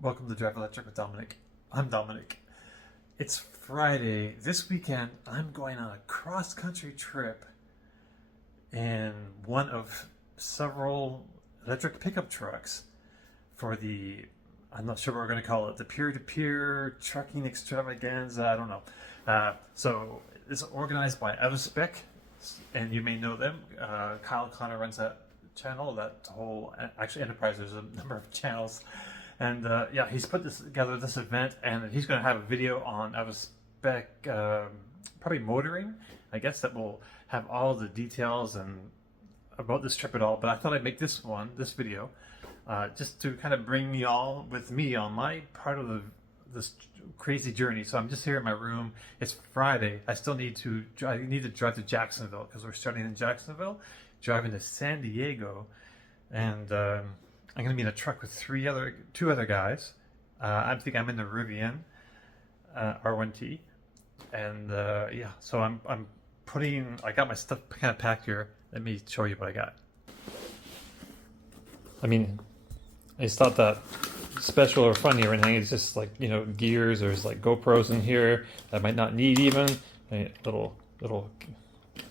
Welcome to Drive Electric with Dominic. I'm Dominic. It's Friday. This weekend, I'm going on a cross-country trip in one of several electric pickup trucks for I'm not sure what we're going to call it, the peer-to-peer trucking extravaganza. I don't know. So it's organized by Out of Spec, and you may know them. Kyle Connor runs that channel, that whole, actually Enterprise, there's a number of channels. And yeah, he's put this event, and he's going to have a video on Out of Spec, probably motoring, I guess, that will have all the details and about this trip at all. But I thought I'd make this video, just to kind of bring you all with me on my part of this crazy journey. So I'm just here in my room. It's Friday. I need to drive to Jacksonville because we're starting in Jacksonville, driving to San Diego, and I'm going to be in a truck with two other guys. I think I'm in the Rivian R1T, and yeah. So I got my stuff kind of packed here. Let me show you what I got. I mean, it's not that special or funny or anything. It's just like, you know, gears. There's like GoPros in here that I might not need even. A little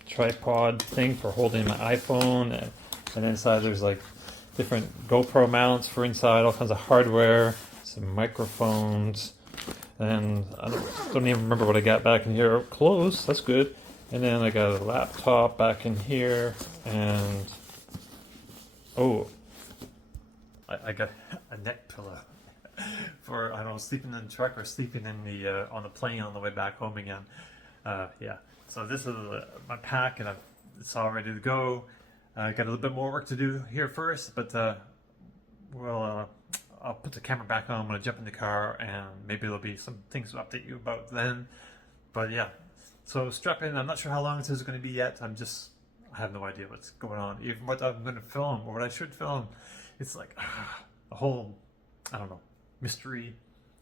tripod thing for holding my iPhone, and inside there's like different GoPro mounts for inside, all kinds of hardware, some microphones, and I don't even remember what I got back in here. Oh, close, that's good. And then I got a laptop back in here, and oh, I got a neck pillow for, I don't know, sleeping in the truck or sleeping in the on the plane on the way back home again. Yeah, so this is my pack, and it's all ready to go. I got a little bit more work to do here first, but I'll put the camera back on when I jump in the car, and maybe there'll be some things to update you about then. But yeah, so strap in. I'm not sure how long this is going to be yet. I have no idea what's going on, even what I'm going to film or what I should film. It's like a whole, I don't know, mystery.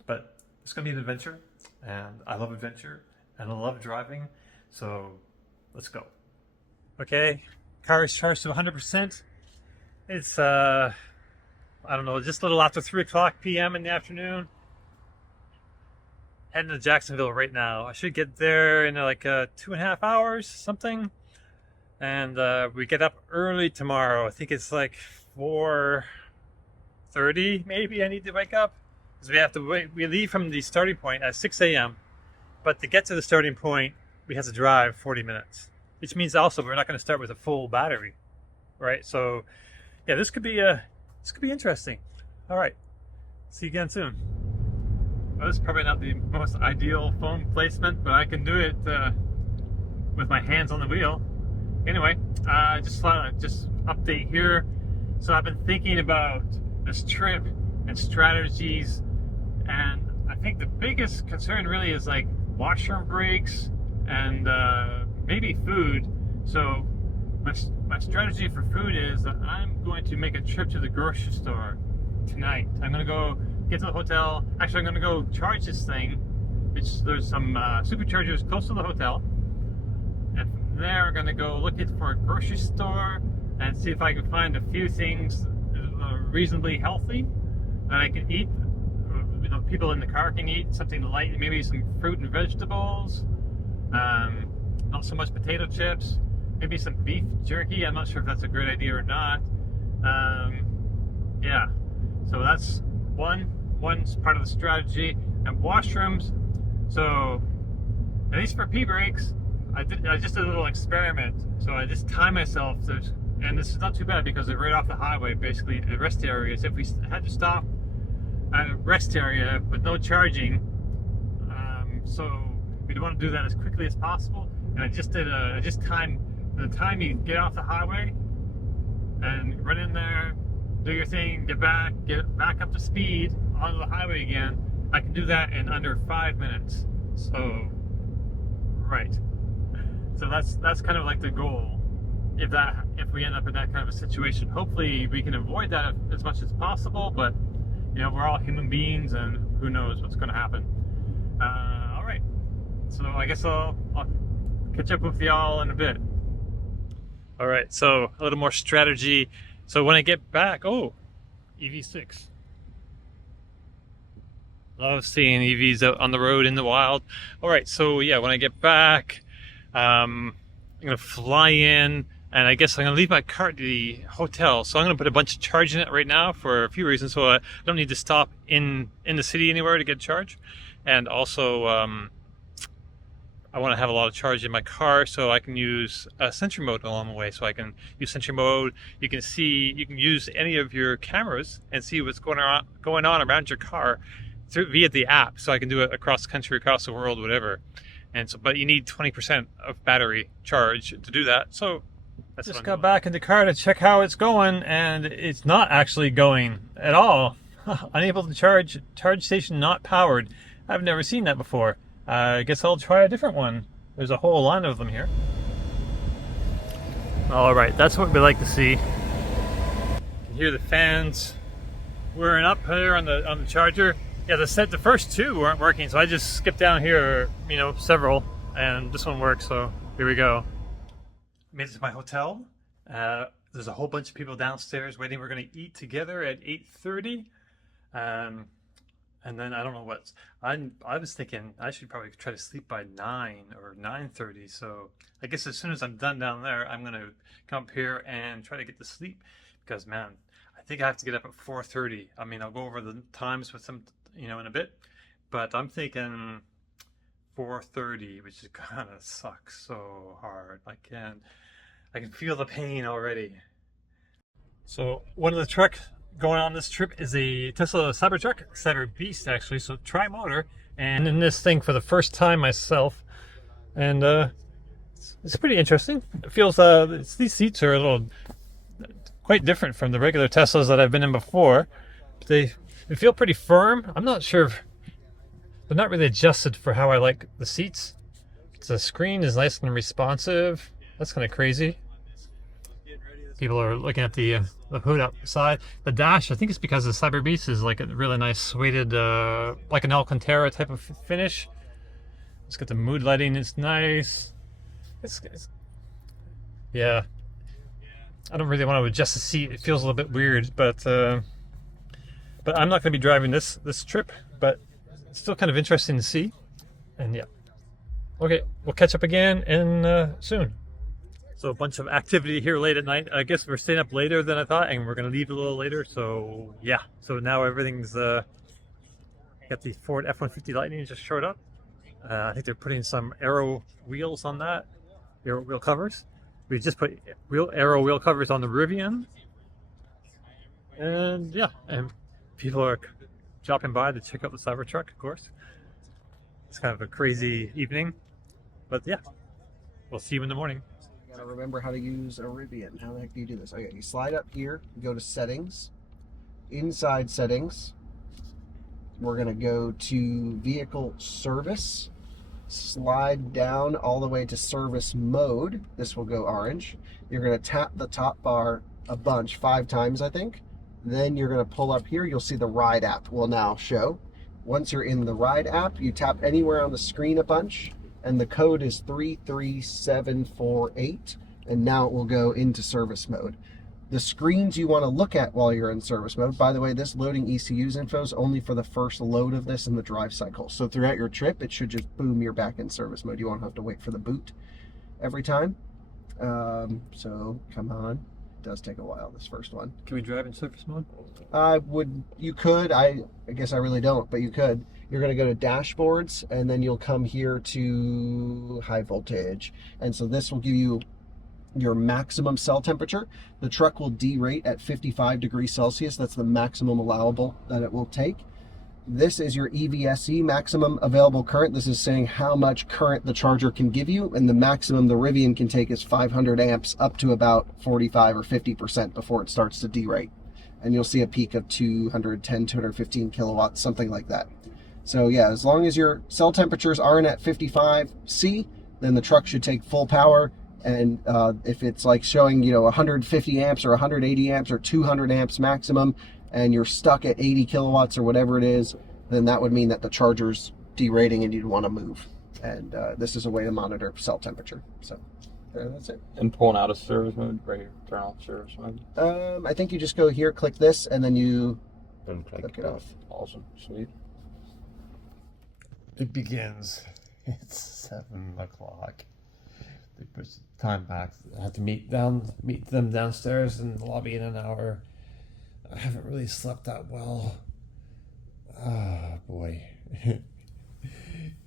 But it's going to be an adventure, and I love adventure, and I love driving. So let's go. Okay. Car is charged to 100%. It's, I don't know, just a little after 3 o'clock p.m. in the afternoon. Heading to Jacksonville right now. I should get there in like 2.5 hours, something. And we get up early tomorrow. I think it's like 4:30 maybe I need to wake up. Because we have to wait. We leave from the starting point at 6 a.m. But to get to the starting point, we have to drive 40 minutes. Which means also we're not going to start with a full battery, right? So, yeah, this could be interesting. All right, see you again soon. Well, this is probably not the most ideal phone placement, but I can do it with my hands on the wheel. Anyway, just update here. So I've been thinking about this trip and strategies, and I think the biggest concern really is like washroom breaks and maybe food. So my strategy for food is that I'm going to make a trip to the grocery store tonight. I'm going to go get to the hotel. Actually, I'm going to go charge this thing, which there's some superchargers close to the hotel. And from there, I'm going to go look for a grocery store and see if I can find a few things reasonably healthy that I can eat. You know, people in the car can eat something light, maybe some fruit and vegetables. Not so much potato chips, maybe some beef jerky. I'm not sure if that's a great idea or not. Yeah, so that's one part of the strategy. And washrooms, so at least for pee breaks, I just did a little experiment. So I just time myself, and this is not too bad because they're right off the highway, basically the rest areas. If we had to stop at a rest area with no charging, so we want to do that as quickly as possible. And I just timed the time you get off the highway and run in there, do your thing, get back up to speed onto the highway again. I can do that in under 5 minutes. So, right. So that's kind of like the goal. If we end up in that kind of a situation, hopefully we can avoid that as much as possible. But you know, we're all human beings, and who knows what's going to happen. All right. So I guess I'll catch up with y'all in a bit. All right, so a little more strategy. So when I get back, EV6. Love seeing EVs out on the road in the wild. All right, so yeah, when I get back, I'm gonna fly in, and I guess I'm gonna leave my car at the hotel. So I'm gonna put a bunch of charge in it right now for a few reasons. So I don't need to stop in the city anywhere to get charge, and also I want to have a lot of charge in my car so I can use Sentry mode along the way. So I can use Sentry mode. You can use any of your cameras and see what's going on around your car via the app. So I can do it across the country, across the world, whatever. And so, but you need 20% of battery charge to do that. So that's just got back in the car to check how it's going, and it's not actually going at all. Unable to charge station not powered. I've never seen that before. I guess I'll try a different one. There's a whole line of them here. All right, that's what we like to see. You can hear the fans whirring up here on the charger. Yeah, the first two weren't working, so I just skipped down here, several, and this one works. So here we go. Made it to my hotel. There's a whole bunch of people downstairs waiting. We're going to eat together at 8:30. And then I don't know what I was thinking I should probably try to sleep by 9 or 9:30. So I guess as soon as I'm done down there, I'm gonna come up here and try to get to sleep, because man, I think I have to get up at 4:30. I mean, I'll go over the times with some, in a bit, but I'm thinking 4:30, which is kind of sucks so hard. I can feel the pain already. So one of the trucks going on this trip is a Tesla Cybertruck, Cyber Beast actually, so tri-motor, and in this thing for the first time myself, and it's pretty interesting. It feels these seats are a little quite different from the regular Teslas that I've been in before. But they feel pretty firm. I'm not sure if they're not really adjusted for how I like the seats. The screen is nice and responsive. That's kind of crazy. People are looking at the hood outside. The dash, I think it's because the Cyber Beast is like a really nice suede, like an Alcantara type of finish. It's got the mood lighting. It's nice. Yeah. I don't really want to adjust the seat. It feels a little bit weird, but I'm not going to be driving this trip. But it's still kind of interesting to see. And yeah. Okay, we'll catch up again soon. So a bunch of activity here late at night. I guess we're staying up later than I thought, and we're going to leave a little later. So yeah, so now everything's got the Ford F-150 Lightning just showed up. I think they're putting some aero wheels on that, aero wheel covers. We just put aero wheel covers on the Rivian, and yeah, and people are dropping by to check out the Cybertruck. Of course, it's kind of a crazy evening, but yeah, we'll see you in the morning. Gotta remember how to use a Rivian. How the heck do you do this? Okay, you slide up here, go to settings, inside settings, we're gonna go to vehicle service, slide down all the way to service mode. This will go orange. You're gonna tap the top bar a bunch, 5 times I think. Then you're gonna pull up here, you'll see the ride app will now show. Once you're in the ride app, you tap anywhere on the screen a bunch, and the code is 33748, and now it will go into service mode. The screens you want to look at while you're in service mode, by the way, this loading ECUs info is only for the first load of this in the drive cycle. So throughout your trip, it should just boom, you're back in service mode. You won't have to wait for the boot every time. So come on. It does take a while, this first one. Can we drive in service mode? You could, I guess I really don't, but you could. You're going to go to dashboards, and then you'll come here to high voltage. And so this will give you your maximum cell temperature. The truck will derate at 55 degrees Celsius. That's the maximum allowable that it will take. This is your EVSE, maximum available current. This is saying how much current the charger can give you, and the maximum the Rivian can take is 500 amps up to about 45 or 50% before it starts to derate. And you'll see a peak of 210, 215 kilowatts, something like that. So yeah, as long as your cell temperatures aren't at 55 C, then the truck should take full power. And if it's like showing, 150 amps or 180 amps or 200 amps maximum, and you're stuck at 80 kilowatts or whatever it is, then that would mean that the charger's derating and you'd want to move. And this is a way to monitor cell temperature. So there, that's it. And pulling out of service mode, right here, turn off service mode. I think you just go here, click this, and then you click it off. Awesome, sweet. it begins. It's 7 o'clock. They push the time back. I have to meet them downstairs in the lobby in an hour. I haven't really slept that well. Ah, boy.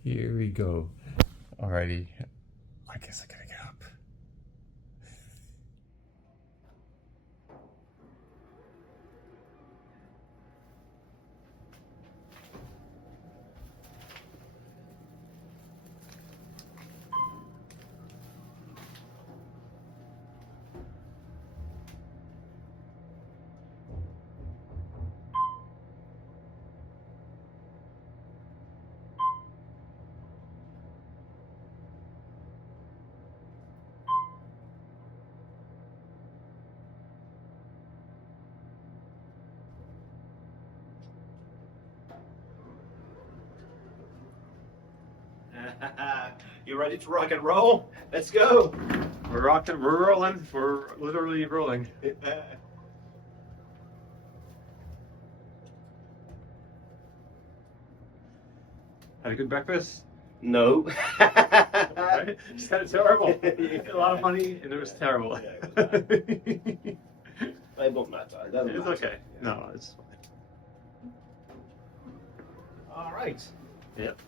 Here we go. Alrighty. I guess I gotta get up. You ready to rock and roll? Let's go. We're rocking, we're rolling, we're literally rolling. Had a good breakfast? No. Right? Just had it terrible. A lot of money and it was terrible. It won't matter. It doesn't It's matter. okay. No, it's fine. All right. Yep.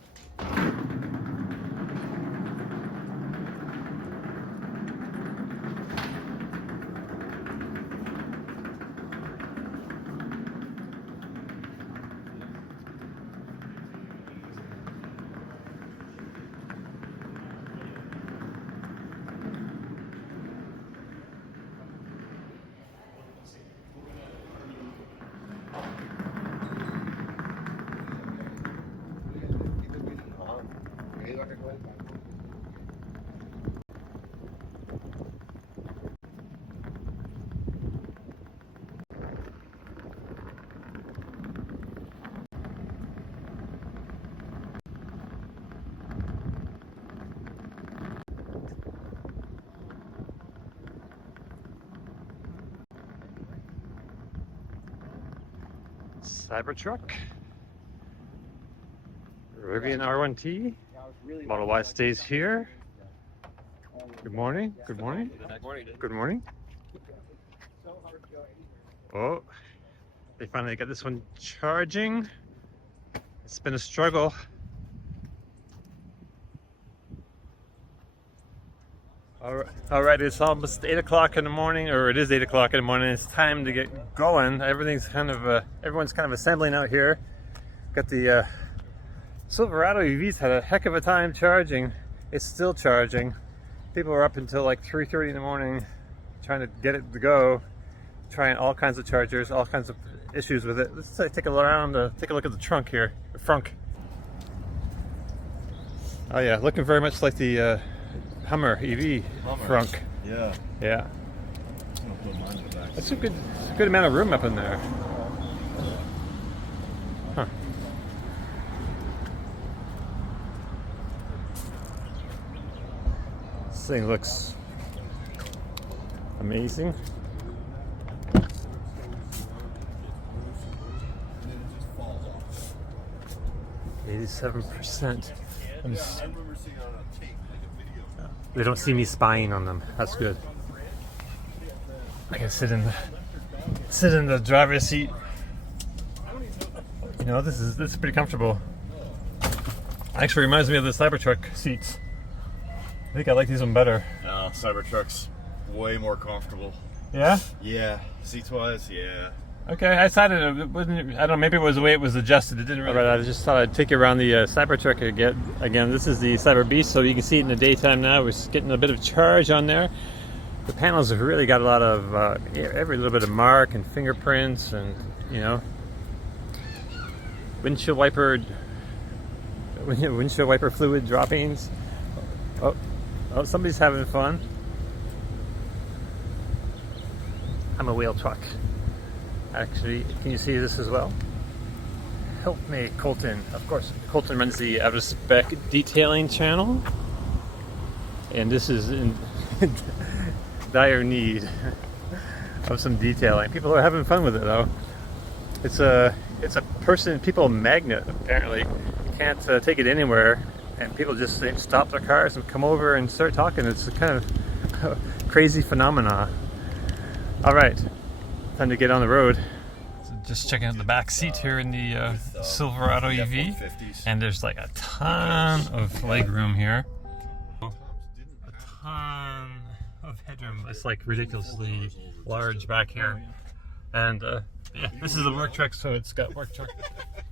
Cybertruck. Rivian R1T. Model Y stays here. Good morning. Good morning. Good morning. Oh, they finally got this one charging. It's been a struggle. All right, it's almost 8 o'clock in the morning, or it is 8 o'clock in the morning. It's time to get going. Everything's everyone's kind of assembling out here. Got the Silverado EVs had a heck of a time charging. It's still charging. People are up until like 3:30 in the morning trying to get it to go, trying all kinds of chargers, all kinds of issues with it. Let's take a look around, take a look at the trunk here, the frunk. Oh yeah, looking very much like the Hummer EV frunk. Yeah. Yeah. I'm gonna put mine in the back. That's a good amount of room up in there. Huh. This thing looks amazing. And then it just falls off. 87%. I remember seeing it on a tape, like a video. They don't see me spying on them. That's good. I can sit in the driver's seat. You know, this is pretty comfortable. Actually reminds me of the Cybertruck seats. I think I like these one better. No, Cybertruck's way more comfortable. Yeah? Yeah, seats wise, yeah. Okay, I decided it wasn't. I don't know. Maybe it was the way it was adjusted. It didn't really. All right, I just thought I'd take you around the Cybertruck again. This is the Cyber Beast, so you can see it in the daytime now. We're getting a bit of charge on there. The panels have really got a lot of every little bit of mark and fingerprints, and you know, windshield wiper fluid droppings. Oh, somebody's having fun. I'm a wheel truck. Actually, can you see this as well? Help me, Colton. Of course, Colton runs the Out of Spec detailing channel, and this is in dire need of some detailing. People are having fun with it though. It's a people magnet apparently. can't take it anywhere, and people just stop their cars and come over and start talking. It's a kind of crazy phenomena. All right, time to get on the road. So just checking out the back seat here in the Silverado EV, and there's like a ton of leg room here. A ton of headroom. It's like ridiculously large back here. And yeah, this is a work truck, so it's got work truck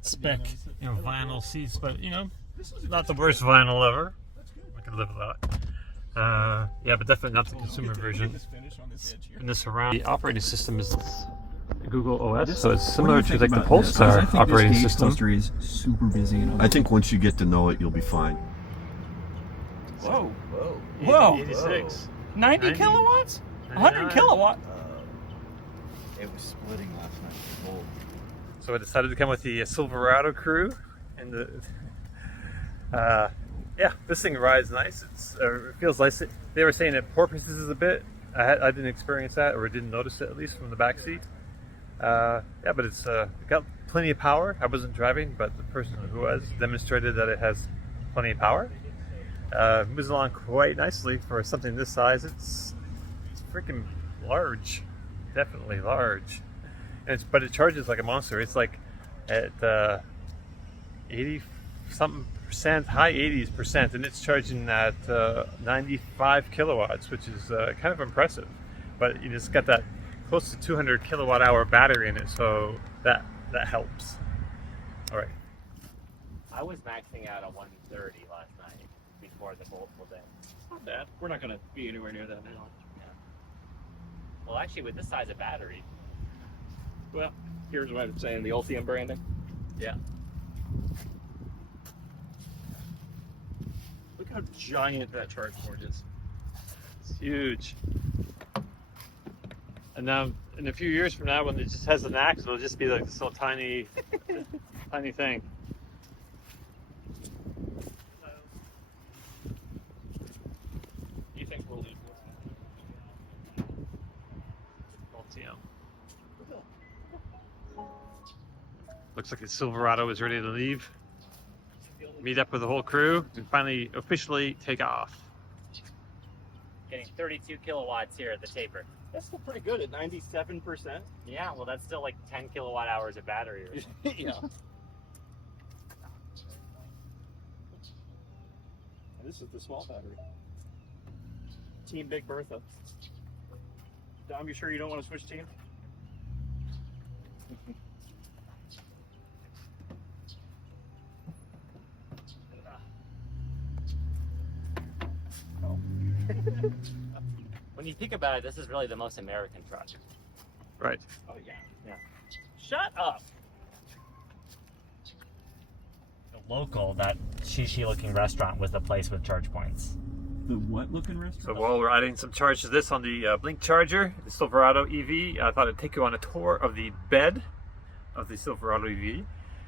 spec, vinyl seats, but not the worst vinyl ever. I could live with that. Yeah, but definitely not the consumer version. And this around the operating system is Google OS, so it's similar to like the Polestar operating system. Is super busy. I think once you get to know it, you'll be fine. Whoa. Whoa! 86. 90 kilowatts? 100 kilowatt? It was splitting last night. So I decided to come with the Silverado crew, and yeah, this thing rides nice. It feels nice. They were saying it porpoises a bit. I didn't experience that, or didn't notice it, at least from the back seat. Yeah, but it's got plenty of power. I wasn't driving, but the person who was demonstrated that it has plenty of power. Moves along quite nicely for something this size. It's freaking large, definitely large. And but it charges like a monster. It's like at 80-something%, high 80s%, and it's charging at 95 kilowatts, which is kind of impressive. But it's got that close to 200 kilowatt hour battery in it, so that helps. All right. I was maxing out at 130 last night before the Bolt was in. Not bad. We're not going to be anywhere near that now. Yeah. Well, actually, with this size of battery, Well, here's what I'm saying, the Ultium branding. yeah. Look how giant that charge port is. It's huge. And now, in a few years from now, when it just has an axe, it'll just be like this little tiny, tiny thing. You think we'll leave? Looks like the Silverado is ready to leave. Meet up with the whole crew and finally officially take off. Getting 32 kilowatts here at the taper. That's still pretty good at 97%. Yeah, well, that's still like 10 kilowatt hours of battery. Or something. Yeah. This is the small battery. Team Big Bertha. Dom, you sure you don't want to switch team? When you think about it, this is really the most American truck. Right. Oh, yeah. Yeah. Shut up! The local, that shishi looking restaurant was the place with charge points. The what looking restaurant? So while we're adding some charge to this on the Blink charger, the Silverado EV, I thought I'd take you on a tour of the bed of the Silverado EV.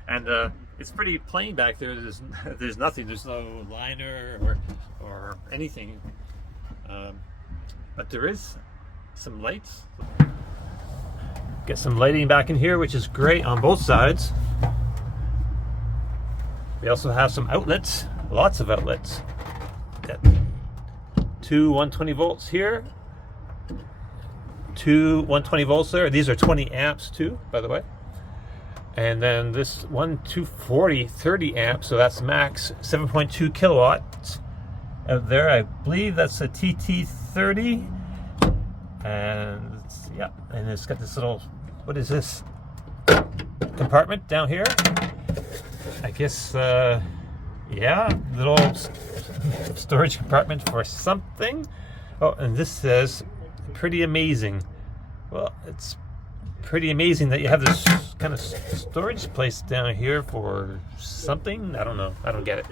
And it's pretty plain back there. There's nothing. There's no liner or anything. But there is some lights. Get some lighting back in here, which is great on both sides. We also have some outlets, lots of outlets. Got two 120 volts here, two 120 volts there. These are 20 amps too, by the way. And then this one 240 30 amps, so that's max 7.2 kilowatts out there. I believe that's a TT30, and yeah, and it's got this little, what is this, compartment down here? I guess yeah, little storage compartment for something. Oh, and this says pretty amazing. Well, it's pretty amazing that you have this kind of storage place down here for something. I don't know. I don't get it.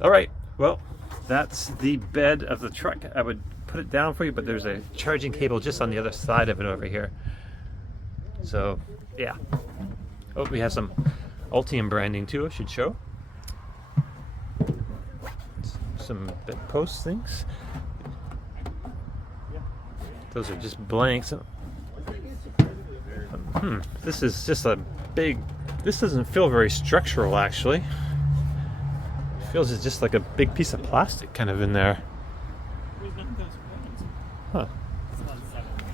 All right. Well, that's the bed of the truck. I would put it down for you, but there's a charging cable just on the other side of it over here. So, yeah. Oh, we have some Ultium branding too, I should show. Some bed post things. Those are just blanks. This is just a big This doesn't feel very structural, actually. It feels just like a big piece of plastic kind of in there. Huh. I'm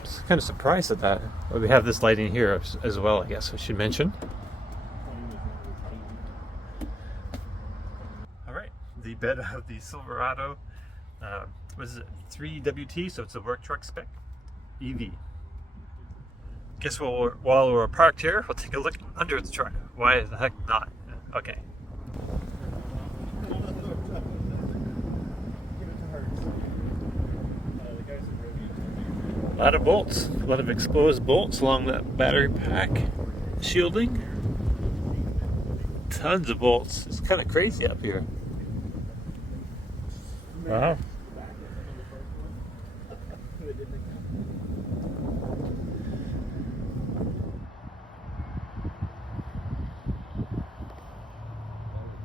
just kind of surprised at that. Well, we have this lighting here as well, I guess I should mention. Alright, the bed of the Silverado, what is it, 3WT, so it's a work truck spec EV. Guess while we're parked here, we'll take a look under the truck. Why the heck not? Okay. A lot of bolts, a lot of exposed bolts along that battery pack shielding. Tons of bolts. It's kind of crazy up here. Wow.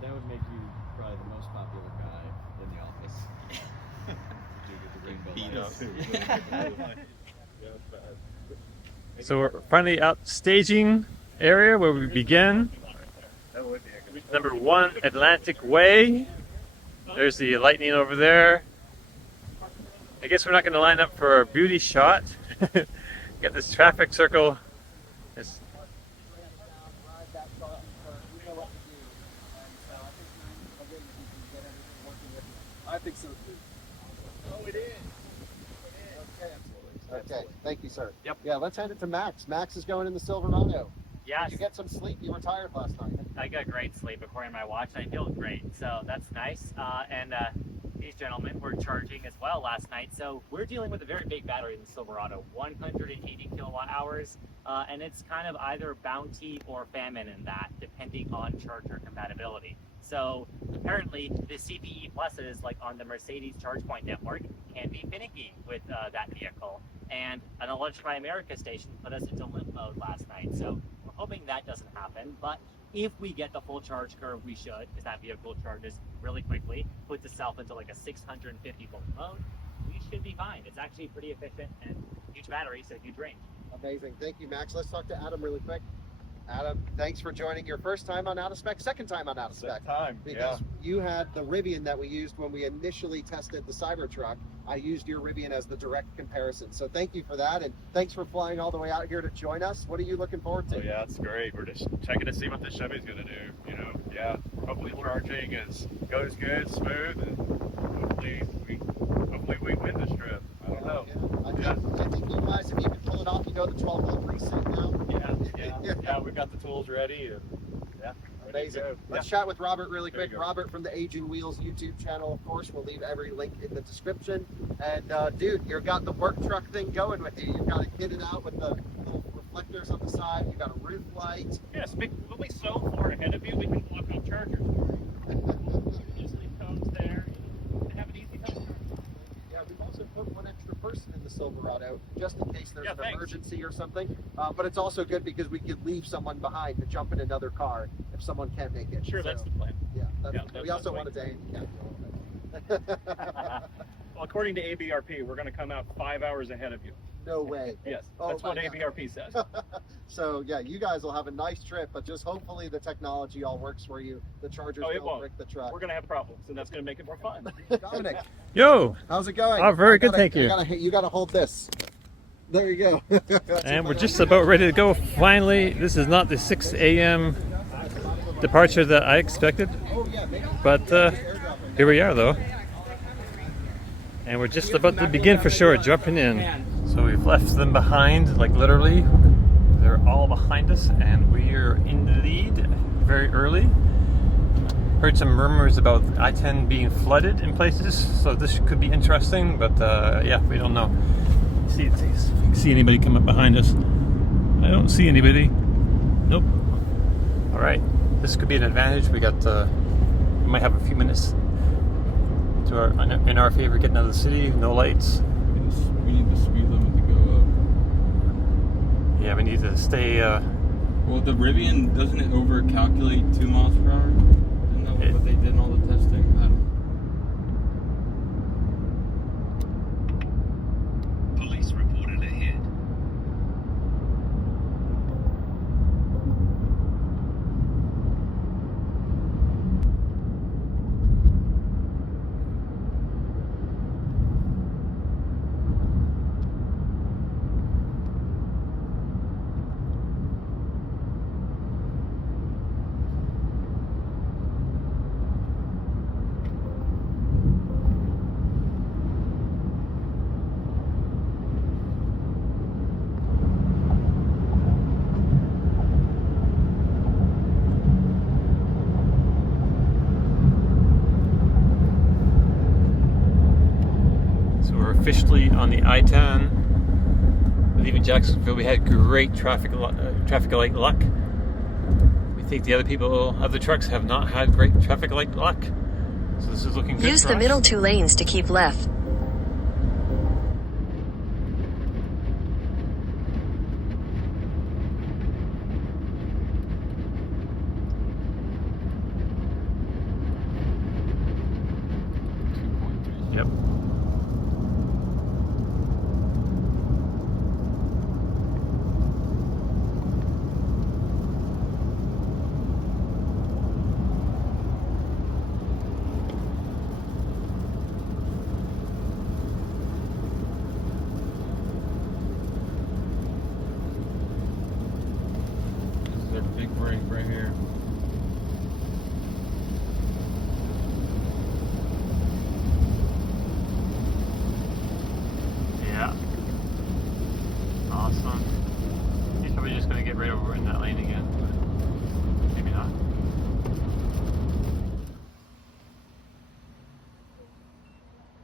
That would make you probably the most popular guy in the office. Beat up. So we're finally out staging area where we begin. Number 1 Atlantic Way. There's the lightning over there. I guess we're not going to line up for a beauty shot. Got this traffic circle. It's I think so too. Oh, it is. Okay, thank you, sir. Yep. Yeah, let's hand it to Max. Max is going in the Silverado. Yes, Did you get some sleep? You were tired last night. I got great sleep according to my watch. I feel great, so that's nice. And these gentlemen were charging as well last night. So we're dealing with a very big battery in the Silverado, 180 kilowatt hours, and it's kind of either bounty or famine in that, depending on charger compatibility. So apparently the CPE pluses, like on the Mercedes ChargePoint network, can be finicky with that vehicle. And an Electrify America station put us into limp mode last night. So we're hoping that doesn't happen. But if we get the full charge curve, we should, because that vehicle charges really quickly, puts itself into like a 650 volt mode. We should be fine. It's actually pretty efficient and huge battery, so huge range. Amazing. Thank you, Max. Let's talk to Adam really quick. Adam, thanks for joining your first time on Out of Spec, second time on Out of Spec. Time, Because you had the Rivian that we used when we initially tested the Cybertruck. I used your Rivian as the direct comparison. So thank you for that, and thanks for flying all the way out here to join us. What are you looking forward to? Oh yeah, it's great. We're just checking to see what this Chevy's gonna do. You know, yeah. Hopefully charging goes good, smooth, and hopefully we win this trip. I don't know. Yeah, I think you guys, if you can pull it off, you know the 12 volt reset now. Yeah. We've got the tools ready. And, yeah. Amazing. Ready to go. Let's chat with Robert really There you quick. go. Robert from the Aging Wheels YouTube channel, of course. We'll leave every link in the description. And dude, you've got the work truck thing going with you. You've got it kitted out with the little reflectors on the side. You've got a roof light. Yes, we'll be so far ahead of you, we can block off chargers. Just leave cones there and have an easy home. Yeah, we've also put one extra person in the Silverado just in case there's Yeah, an thanks. emergency or something. But it's also good because we could leave someone behind to jump in another car if someone can't make it. Sure, So, that's the plan. yeah. Yeah, We that also sounds wanted to handicap you a little bit. Well, according to ABRP, we're going to come out 5 hours ahead of you. No way. Yes, Oh that's my what God. ABRP says. So yeah, you guys will have a nice trip, but just hopefully the technology all works for you. The chargers Oh, it don't won't. brick the truck. We're going to have problems, and that's going to make it more fun. Dominic, Yo! how's it going? Oh, very good, gotta- thank you. You gotta hold this. There you go. And we're just about ready to go. Finally, this is not the 6 a.m. departure that I expected, but here we are though. And we're just about to begin for sure, jumping in. So we've left them behind, like literally. They're all behind us, and we're in the lead very early. Heard some murmurs about I-10 being flooded in places, so this could be interesting, but yeah, we don't know. See if you can see anybody come up behind us. I don't see anybody. Nope. All right, this could be an advantage. We might have a few minutes in our favor getting out of the city. No lights. We need the speed limit to go up. Yeah, we need to stay. Well, the Rivian, doesn't it over-calculate 2 miles per hour? Isn't that what they did in all the testing? I don't know. Police reported ahead. officially on the I-10. Leaving Jacksonville, we had great traffic light luck. We think the other trucks have not had great traffic light luck. So this is looking good. Use the middle 2 lanes to keep left. Yep. This is our big break right here. Yeah. Awesome. He's probably just going to get right over in that lane again, but maybe not.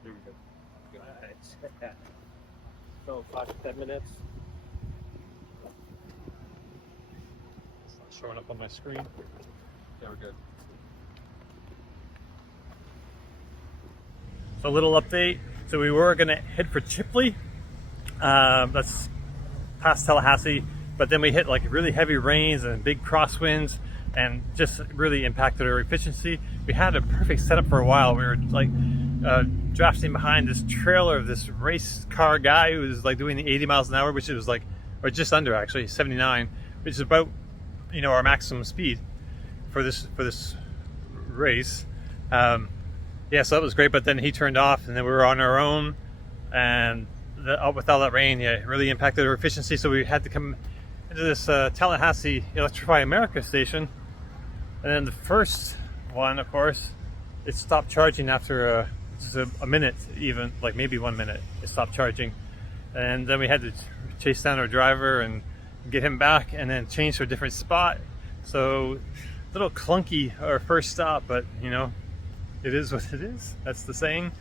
There we go. Alright. So 5 to 10 minutes. It's not showing up on my screen. Yeah, we're good. So a little update. So we were going to head for Chipley. That's past Tallahassee. But then we hit like really heavy rains and big crosswinds and just really impacted our efficiency. We had a perfect setup for a while. We were like drafting behind this trailer of this race car guy who was like doing the 80 miles an hour, which was like, or just under actually, 79, which is about, you know, our maximum speed for this race. Yeah, so that was great, but then he turned off and then we were on our own, and with all that rain, yeah, it really impacted our efficiency. So we had to come into this Tallahassee Electrify America station, and then the first one, of course, it stopped charging after just a minute, even like maybe 1 minute. It stopped charging, and then we had to chase down our driver and get him back, and then change to a different spot. So a little clunky our first stop, but you know, it is what it is. That's the saying.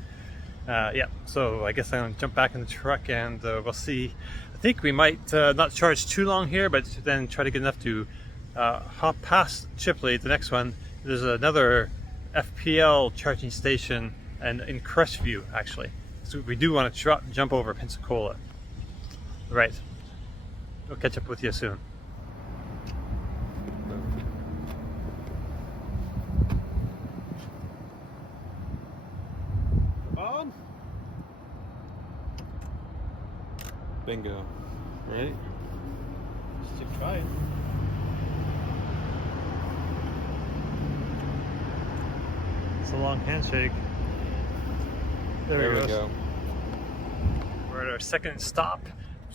Yeah, so I guess I'm gonna jump back in the truck and we'll see. I think we might not charge too long here, but then try to get enough to hop past Chipley, the next one. There's another FPL charging station and in Crestview, actually. So we do want to jump over Pensacola. Right. We'll catch up with you soon. Bingo. Ready? Just keep trying. It's a long handshake. There we go. We're at our second stop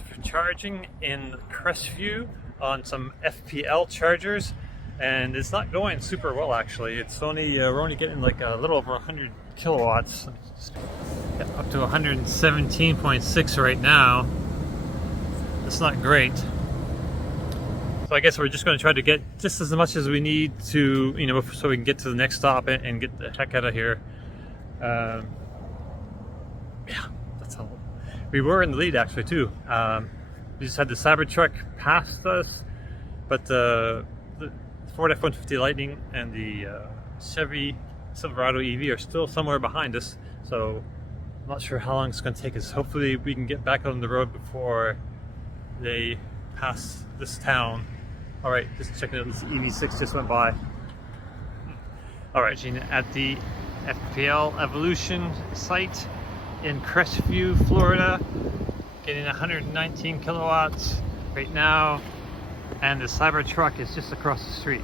for charging in Crestview on some FPL chargers, and it's not going super well actually. It's only we're only getting like a little over 100 kilowatts, up to 117.6 right now. It's not great. So I guess we're just going to try to get just as much as we need to, you know, so we can get to the next stop and get the heck out of here. Yeah, that's all. We were in the lead actually too. We just had the Cybertruck past us, but the Ford F-150 Lightning and the Chevy Silverado EV are still somewhere behind us. So I'm not sure how long it's going to take us. Hopefully we can get back on the road before they pass this town. All right, just checking out, this EV6 just went by. All right, at the FPL Evolution site in Crestview, Florida, getting 119 kilowatts right now, and the Cybertruck is just across the street.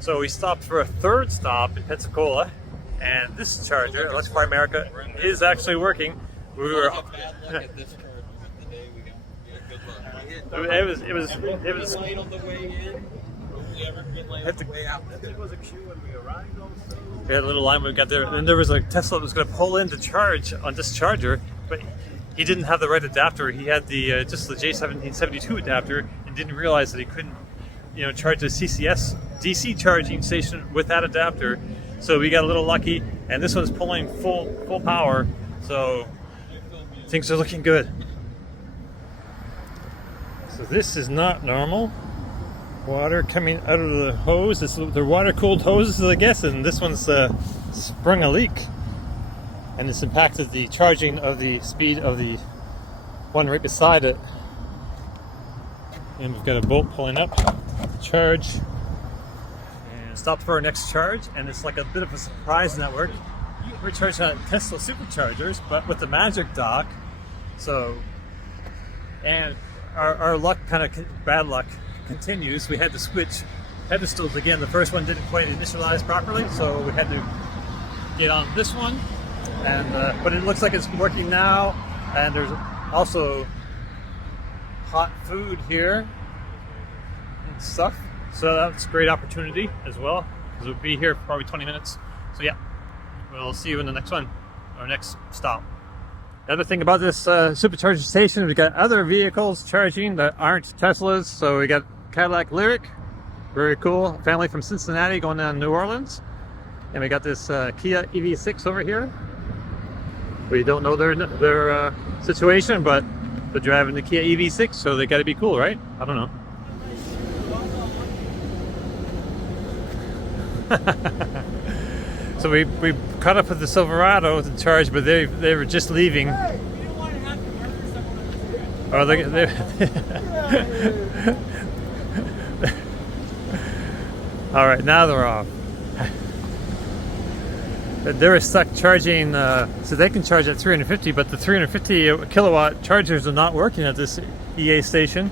So we stopped for a third stop in Pensacola, and this charger, Electrify America, is actually working. We were. Bad luck at this charger. The day we got good luck. It was. Light on the way in. Hopefully ever green light on the way out. It was a queue when we arrived also. We had a little line when we got there, and there was a Tesla that was going to pull in to charge on this charger, but he didn't have the right adapter. He had the just the J1772 adapter, and didn't realize that he couldn't, charge the CCS DC charging station with that adapter. So we got a little lucky, and this one's pulling full power. So things are looking good. So this is not normal. Water coming out of the hose. They're water-cooled hoses, I guess, and this one's sprung a leak, and it's impacted the charging of the speed of the one right beside it. And we've got a bolt pulling up, charge, and stopped for our next charge. And it's like a bit of a surprise network. We're charging at Tesla superchargers, but with the Magic dock. So, and our luck, kind of bad luck, continues. We had to switch pedestals again. The first one didn't quite initialize properly, so we had to get on this one. And but it looks like it's working now. And there's also hot food here and stuff, so that's a great opportunity as well, because we'll be here for probably 20 minutes. So yeah, we'll see you in the next one, or next stop. The other thing about this supercharger station, we got other vehicles charging that aren't Teslas. So we got Cadillac Lyric, very cool, family from Cincinnati going down to New Orleans, and we got this Kia EV6 over here. We don't know their situation, but they're driving the Kia EV6, so they got to be cool, right? I don't know. So we caught up with the Silverado to charge, but they were just leaving. Oh, they all right, now they're off. They were stuck charging, so they can charge at 350, but the 350 kilowatt chargers are not working at this EA station.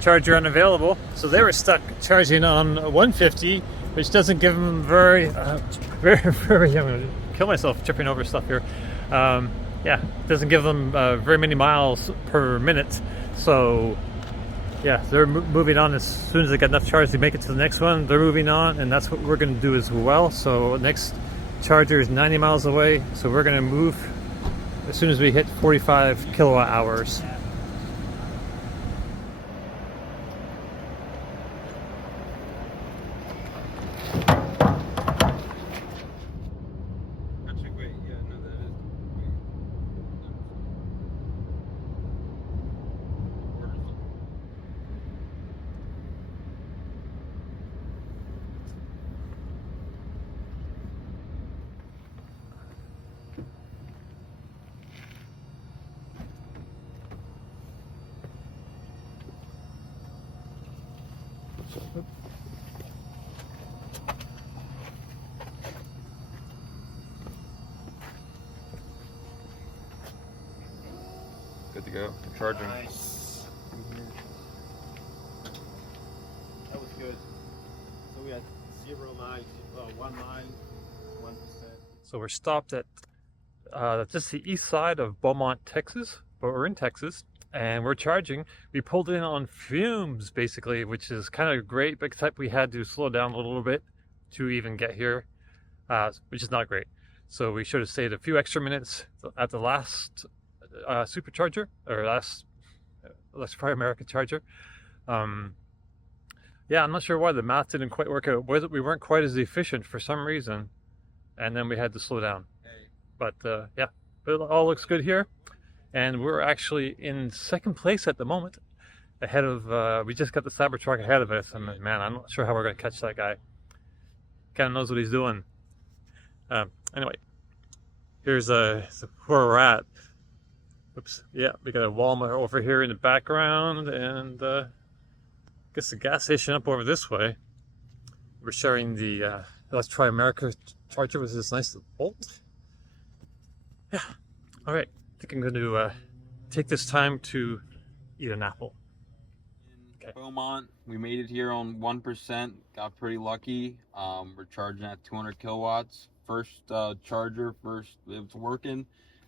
Charger unavailable, so they were stuck charging on 150, which doesn't give them very, I'm gonna kill myself tripping over stuff here. Yeah, doesn't give them very many miles per minute. So yeah, they're moving on as soon as they get enough charge to make it to the next one. They're moving on, and that's what we're going to do as well. So next charger is 90 miles away, so we're going to move as soon as we hit 45 kilowatt hours. Good to go. Charging. Nice. That was good. So we had 0 miles, 1 mile, 1%. So we're stopped at just the east side of Beaumont, Texas, but we're in Texas, and we're charging. We pulled in on fumes, basically, which is kind of great, but except we had to slow down a little bit to even get here, which is not great. So we should have stayed a few extra minutes at the last supercharger, or last Prime American charger. Yeah, I'm not sure why the math didn't quite work out. We weren't quite as efficient for some reason, and then we had to slow down. But yeah, but it all looks good here, and we're actually in second place at the moment, ahead of. We just got the Cybertruck ahead of us, and man, I'm not sure how we're going to catch that guy. Kind of knows what he's doing. Anyway, here's where we're at. Oops, yeah, we got a Walmart over here in the background, and I guess the gas station up over this way. We're sharing the Let's Try America charger with this nice little bolt. Yeah, all right, I think I'm going to take this time to eat an apple. Okay. Beaumont, we made it here on 1%, got pretty lucky. We're charging at 200 kilowatts. First charger, it's working.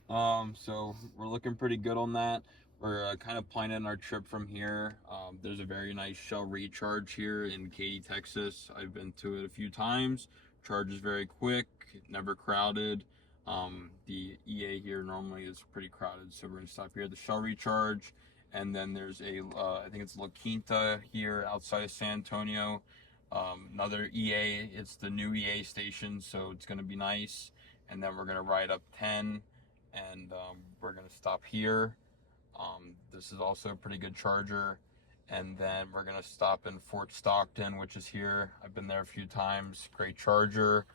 So we're looking pretty good on that. We're kind of planning our trip from here. There's a very nice Shell recharge here in Katy, Texas. I've been to it a few times. Charges very quick, never crowded. The EA here normally is pretty crowded, so we're gonna stop here at the Shell recharge, And then there's a, I think it's La Quinta here outside of San Antonio. Another EA, it's the new EA station, so it's going to be nice. And then we're going to ride up 10, and we're going to stop here. This is also a pretty good charger. And then we're going to stop in Fort Stockton, which is here. I've been there a few times. Great charger.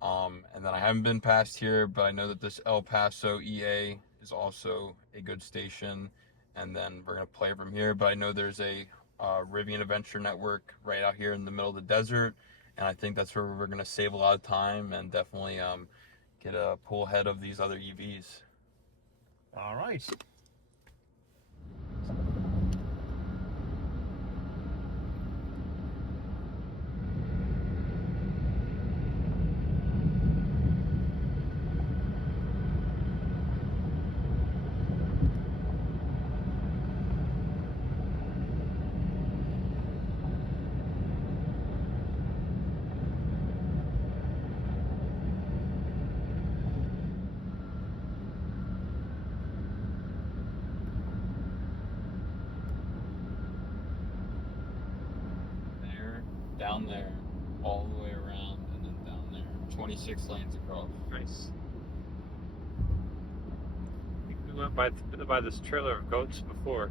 And then I haven't been past here, but I know that this El Paso EA is also a good station. And then we're going to play from here. But I know there's a Rivian Adventure Network right out here in the middle of the desert. And I think that's where we're going to save a lot of time and definitely get a pull ahead of these other EVs. All right. Down there, all the way around, and then down there. 26 lanes across. Nice. I think we went by this trailer of goats before.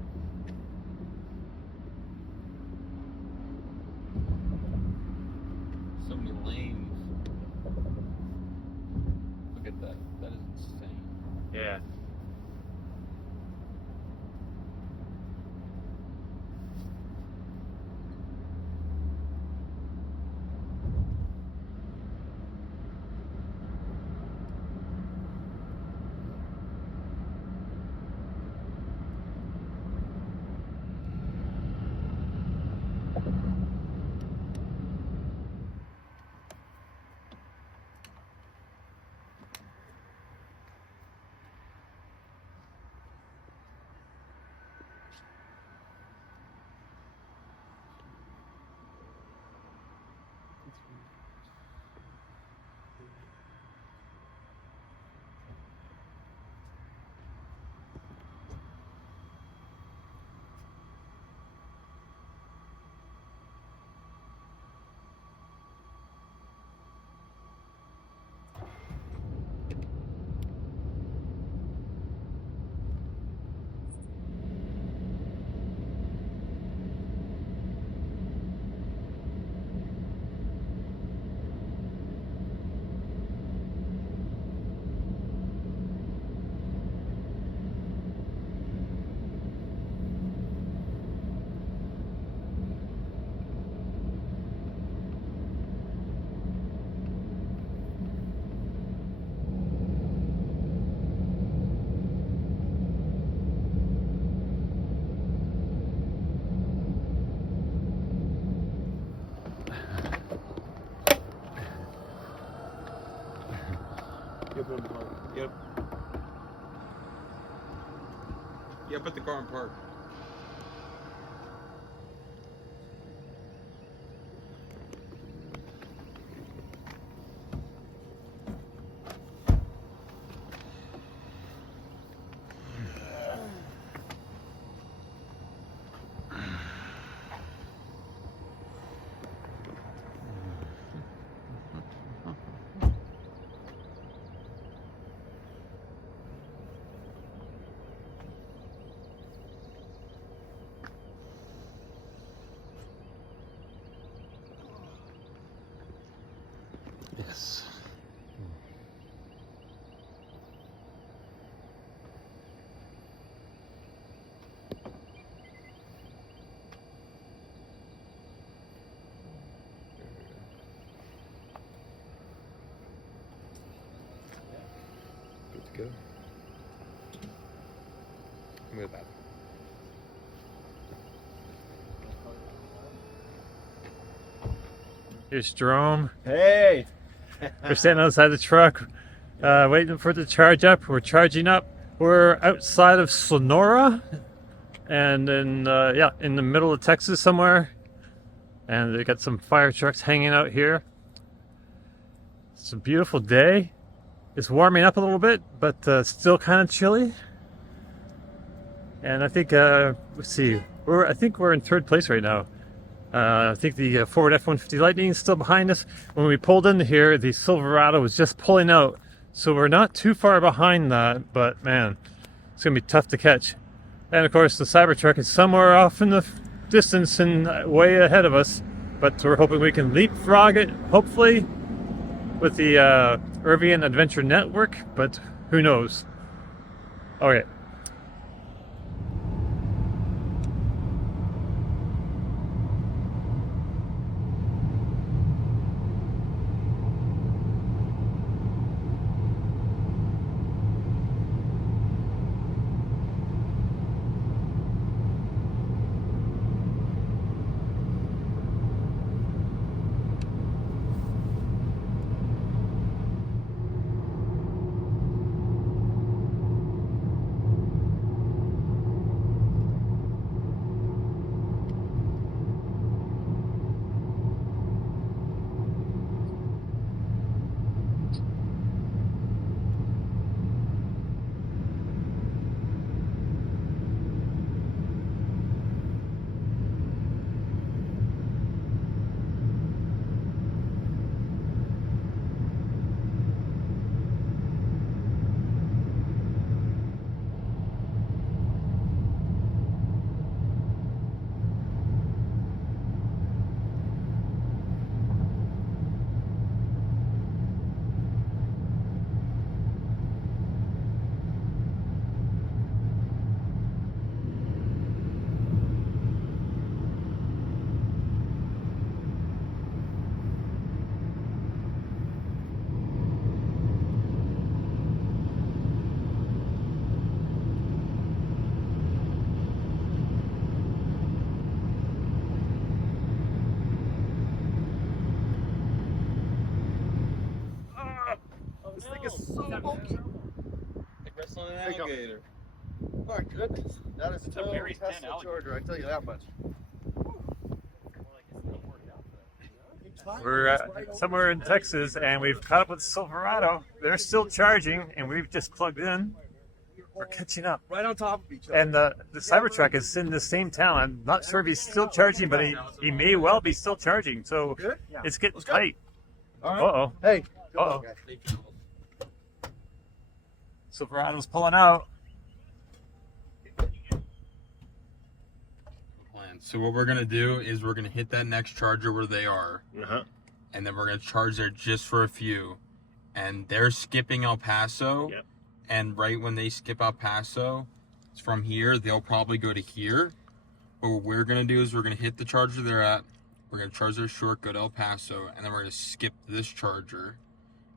So many lanes. Look at that. That is insane. Yeah. Yep. Yeah, put the car in park. Yes. Good to go. Move that. Here's Jerome. Hey! We're standing outside the truck, waiting for it to charge up. We're charging up. We're outside of Sonora, and then yeah, in the middle of Texas somewhere. And they got some fire trucks hanging out here. It's a beautiful day. It's warming up a little bit, but still kind of chilly. And I think, let's see, I think we're in third place right now. I think the Ford F-150 Lightning is still behind us. When we pulled into here, the Silverado was just pulling out. So we're not too far behind that, but man, it's going to be tough to catch. And of course, the Cybertruck is somewhere off in the distance and way ahead of us. But we're hoping we can leapfrog it, hopefully, with the Rivian Adventure Network, but who knows. Okay. This thing is so bulky. Like wrestling an alligator. My goodness. That is a no very thin Tesla alligator. Charger, I tell you that much. We're somewhere in Texas, and we've caught up with Silverado. They're still charging, and we've just plugged in. We're catching up. Right on top of each other. And the Cybertruck is in the same town. I'm not sure if he's still charging, but he may well be still charging. So Good? it's getting Let's go. tight. All right. Uh-oh. Hey. Go Uh-oh. on, guys. Silverado's pulling out. So what we're gonna do is we're gonna hit that next charger where they are, Uh-huh. and then we're gonna charge there just for a few. And they're skipping El Paso, Yep. and right when they skip El Paso, it's from here. They'll probably go to here. But what we're gonna do is we're gonna hit the charger they're at. We're gonna charge their short, go to El Paso, and then we're gonna skip this charger,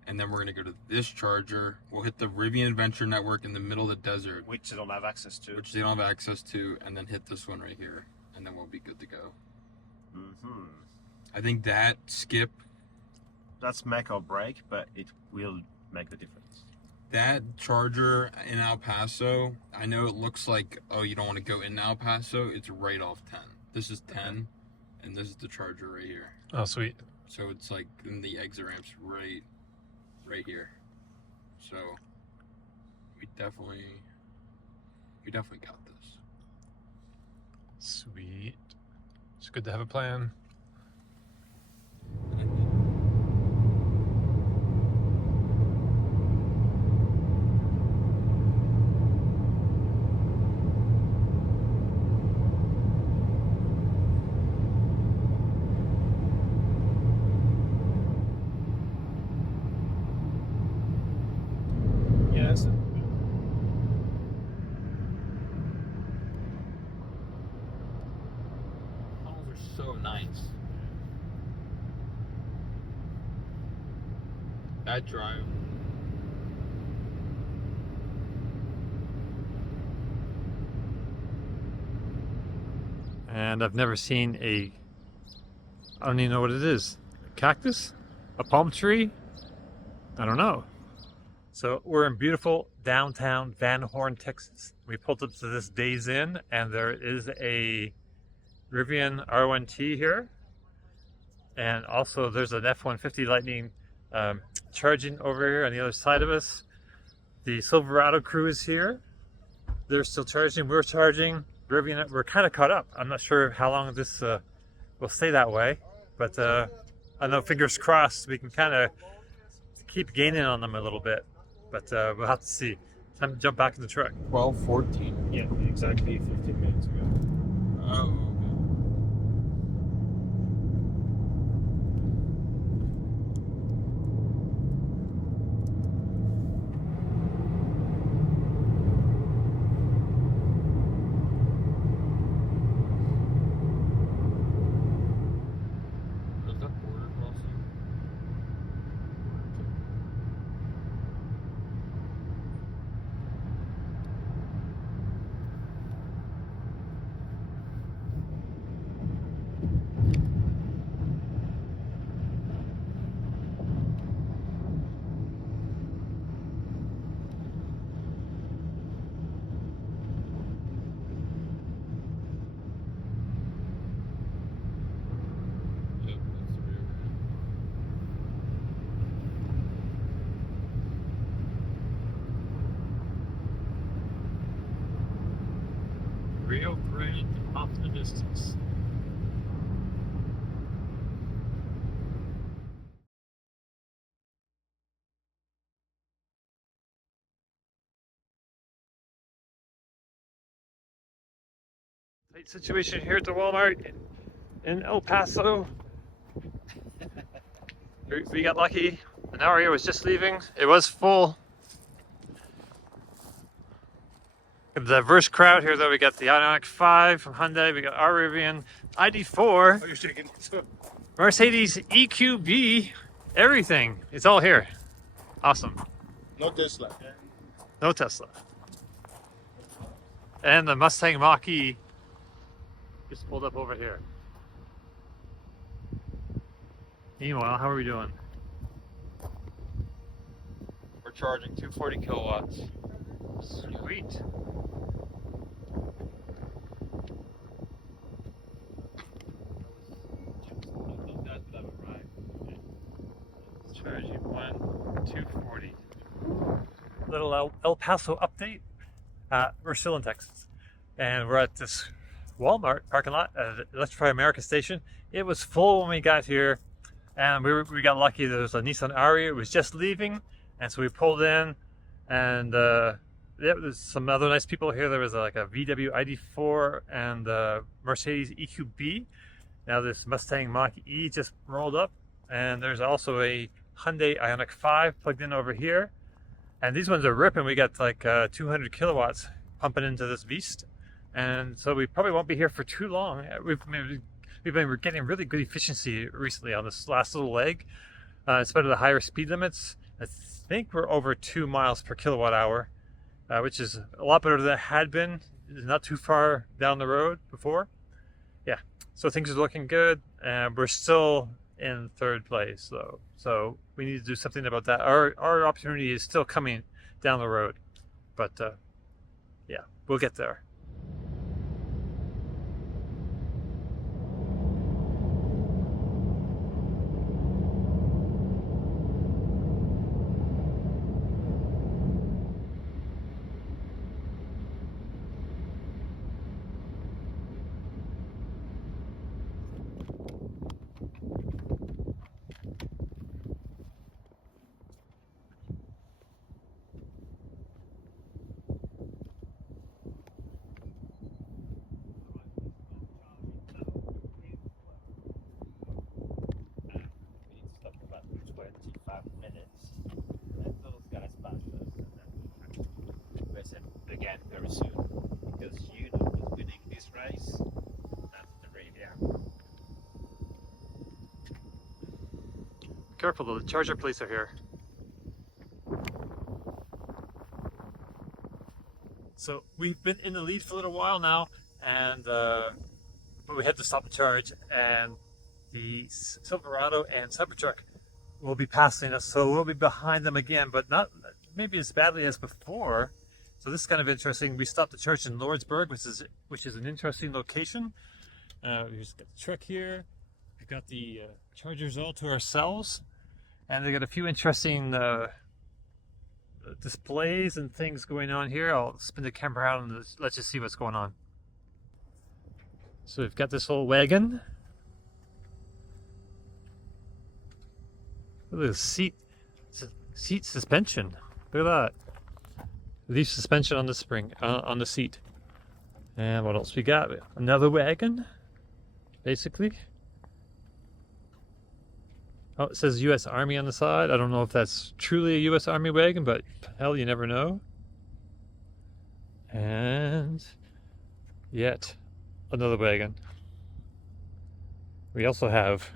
and then we're gonna go to this charger. We'll hit the Rivian Adventure Network in the middle of the desert, Which they don't have access to. which they don't have access to, and then hit this one right here, and then we'll be good to go. Mm-hmm. I think that skip, That's make or break, but it will make the difference. that charger in El Paso, I know it looks like, oh, you don't want to go in El Paso. It's right off 10. This is 10, and this is the charger right here. Oh, sweet. So it's like, in the exit ramp's right here. So we definitely got this. Sweet. It's good to have a plan. Yes. Tunnels are so nice. That drive. And I've never seen I don't even know what it is. A cactus? A palm tree? I don't know. So we're in beautiful downtown Van Horn, Texas. We pulled up to this Days Inn, and there is a Rivian R1T here. And also there's an F-150 Lightning charging over here on the other side of us. The Silverado crew is here. they're still charging. We're charging. Rivian, we're kind of caught up. I'm not sure how long this will stay that way, but I know, fingers crossed, we can kind of keep gaining on them a little bit. But we'll have to see. Time to jump back in the truck. 12:14. Yeah, exactly 15 minutes ago. Oh. Is that border crossing? Yep, that's the rear. Rio Grande off in the distance. Tight situation here at the Walmart in El Paso. We got lucky. An Aria was just leaving. It was full. A diverse crowd here, though. We got the Ioniq 5 from Hyundai. We got our Rivian ID4. Oh, you're shaking. Mercedes EQB. Everything. It's all here. Awesome. No Tesla. No Tesla. And the Mustang Mach-E just pulled up over here. Meanwhile, how are we doing? We're charging 240 kilowatts. Sweet. Charging 240. Little El Paso update. We're still in Texas, and we're at this Walmart parking lot at Electrify America station. It was full when we got here, and we got lucky. There was a Nissan Aria. It was just leaving, and so we pulled in, and yeah, there's some other nice people here. There was like a VW ID4 and Mercedes EQB. Now this Mustang Mach-E just rolled up, and there's also a Hyundai Ioniq 5 plugged in over here. And these ones are ripping. We got like 200 kilowatts pumping into this beast. And so we probably won't be here for too long. We've been getting really good efficiency recently on this last little leg. In spite of the higher speed limits, I think we're over 2 miles per kilowatt hour, which is a lot better than it had been. Not too far down the road before. Yeah, so things are looking good. And we're still in third place though. So we need to do something about that. Our opportunity is still coming down the road. But yeah, we'll get there. Again very soon, because you know who's winning this race. That's the Rivian. Careful though, the charger police are here. So we've been in the lead for a little while now, and but we had to stop the charge, and the Silverado and Cybertruck will be passing us, so we'll be behind them again, but not maybe as badly as before. So this is kind of interesting. We stopped the church in Lordsburg, which is an interesting location. We just got the truck here. We've got the chargers all to ourselves, and they got a few interesting displays and things going on here. I'll spin the camera around and let you see what's going on. So we've got this old wagon. Look at the seat suspension. Look at that. Leaf suspension on the spring, on the seat. And what else we got? Another wagon, basically. Oh, it says U.S. Army on the side. I don't know if that's truly a U.S. Army wagon, but hell, you never know. And yet another wagon. We also have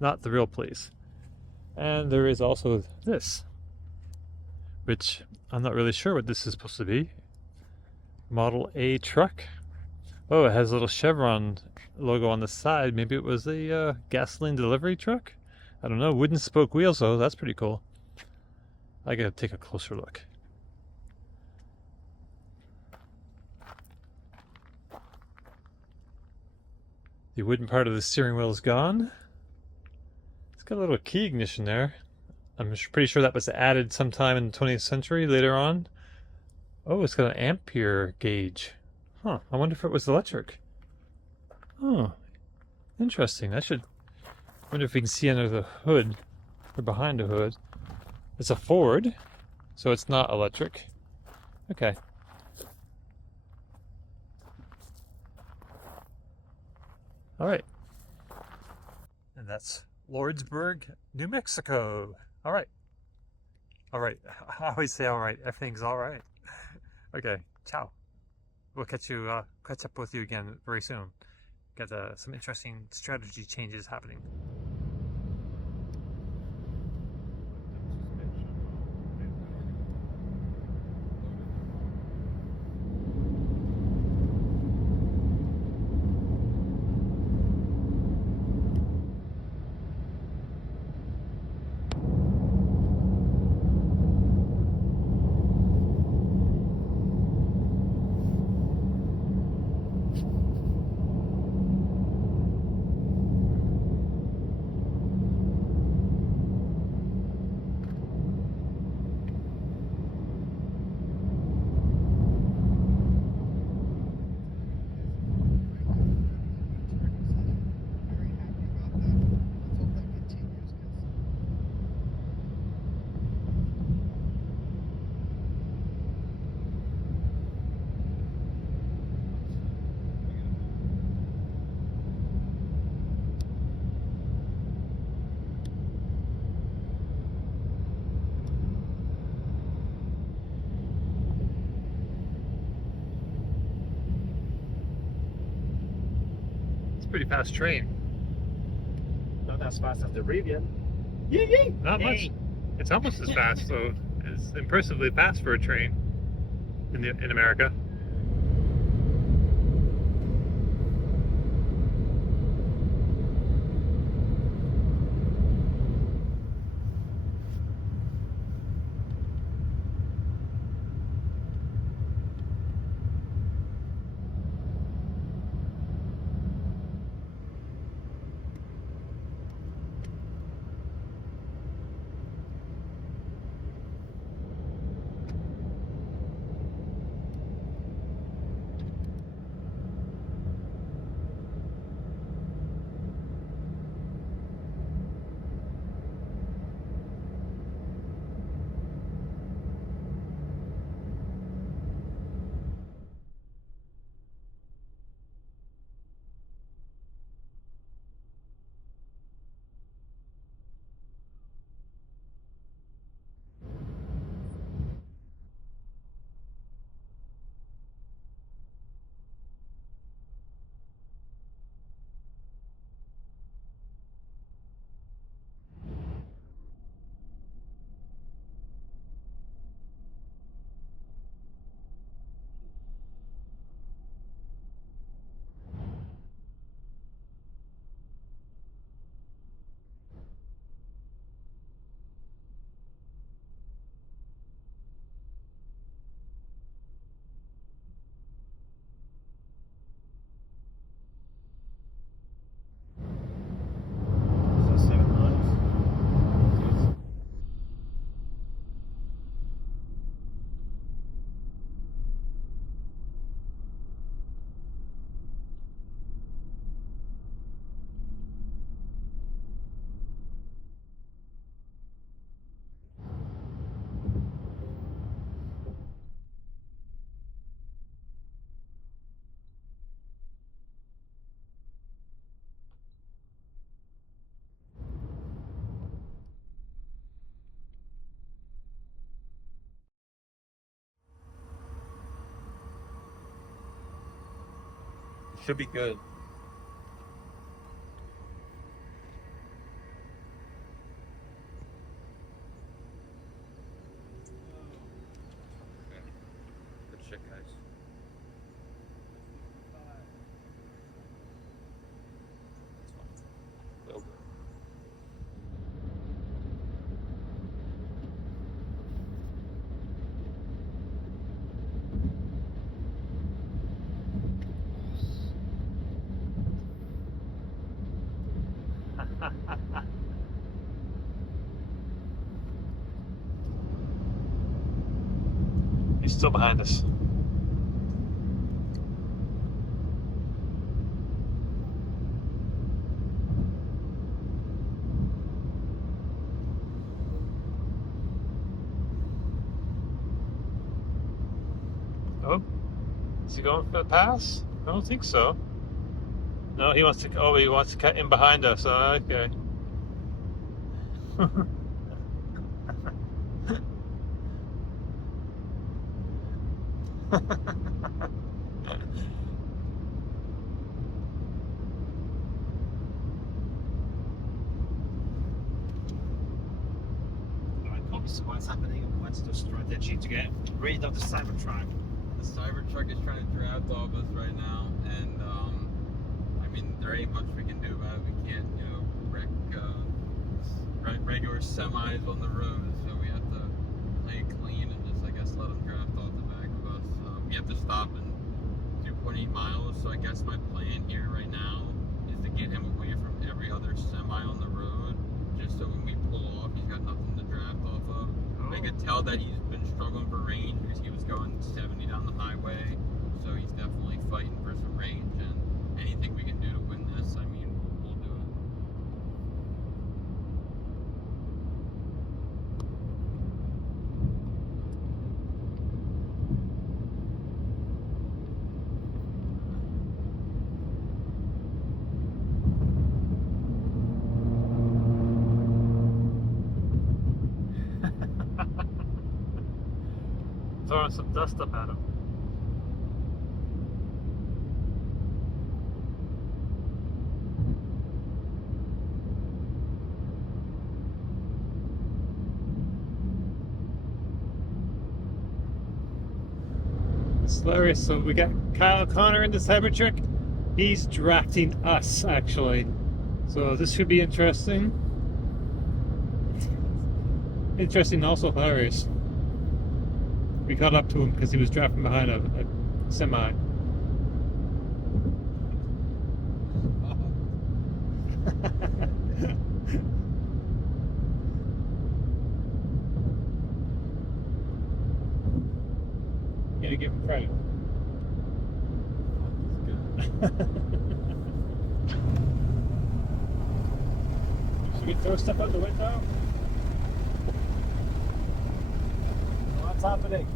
not the real place. And there is also this, which I'm not really sure what this is supposed to be. Model A truck. Oh, it has a little Chevron logo on the side. Maybe it was a gasoline delivery truck? I don't know. Wooden spoke wheels though. That's pretty cool. I gotta take a closer look. The wooden part of the steering wheel is gone. It's got a little key ignition there. I'm pretty sure that was added sometime in the 20th century later on. Oh, it's got an ampere gauge. Huh, I wonder if it was electric. Oh, interesting. I wonder if we can see under the hood or behind the hood. It's a Ford, so it's not electric. Okay. All right. And that's Lordsburg, New Mexico. All right. All right. I always say all right. Everything's all right. Okay. Ciao. We'll catch up with you again very soon. Got some interesting strategy changes happening. Pretty fast train. Not as fast as the Rivian. Not much. It's almost as fast, so it's impressively fast for a train in America. Should be good. Good shit, guys. Well good. He's still behind us. Oh, is he going for the pass? I don't think so. No, he wants to. Oh, he wants to cut in behind us. Oh, okay. So what's happening and what's the strategy to get rid of the Cybertruck? The Cybertruck is trying to draft off us right now, and I mean, there ain't much we can do about it. We can't, you know, wreck regular semis on the road, so we have to play it clean and just, I guess, let them draft off the back of us. We have to stop in 2.8 miles, so I guess my plan here right now is to get him away from every other semi on the road, just so when we pull off, he's got nothing to draft off of. I could tell that he's been struggling for range because he was going 70 down the highway, so he's definitely fighting for some range, and anything we can do to win this, I mean, we'll do it. Throwing some dust up at him. It's hilarious. So we got Kyle Connor in the Cybertruck. He's drafting us, actually. So this should be interesting. Interesting, also hilarious. We caught up to him because he was driving behind a semi. Gotta give him credit. Should we throw stuff out the window? What's happening?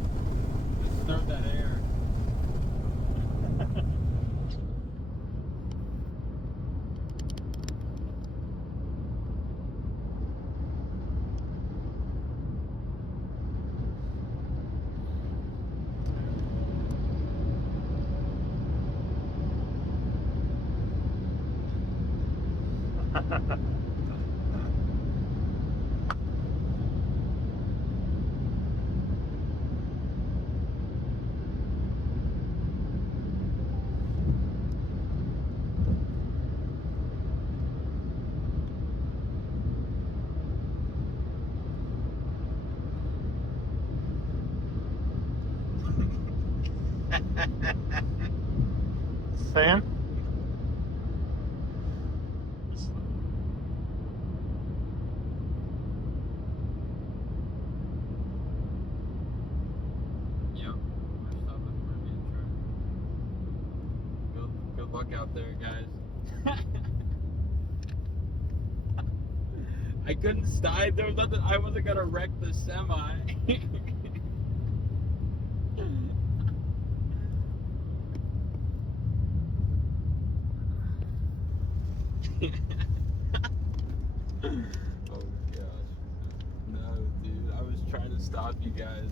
Just stir that air. Sam? Yep. We're stopping for a Rivian truck. Good luck out there, guys. I couldn't stop. There was nothing. I wasn't gonna wreck the semi. Oh gosh. No, dude. I was trying to stop you guys.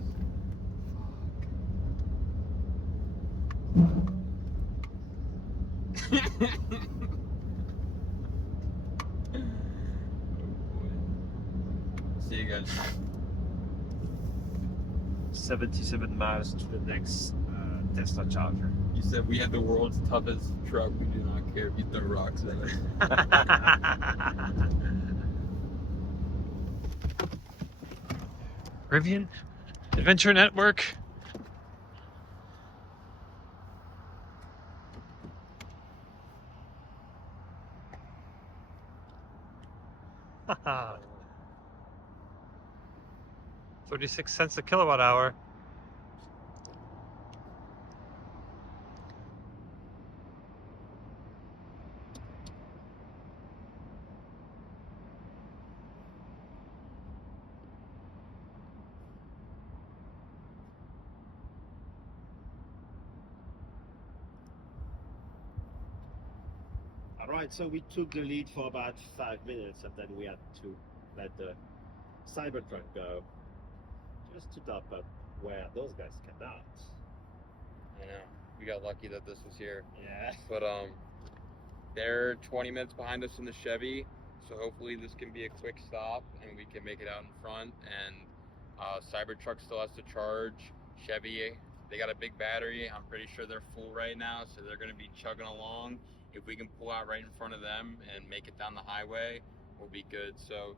Fuck. See you guys. 77 miles to the next Tesla charger. You said we had the world's toughest truck. We do not care if you throw rocks at it. Rivian Adventure Network. Haha. 36 cents a kilowatt hour. All right, so we took the lead for about 5 minutes, and then we had to let the Cybertruck go, just to top up where those guys cannot. I know. We got lucky that this was here. Yeah. But they're 20 minutes behind us in the Chevy, so hopefully this can be a quick stop and we can make it out in front. And Cybertruck still has to charge. Chevy, they got a big battery. I'm pretty sure they're full right now, so they're going to be chugging along. If we can pull out right in front of them and make it down the highway, we'll be good. So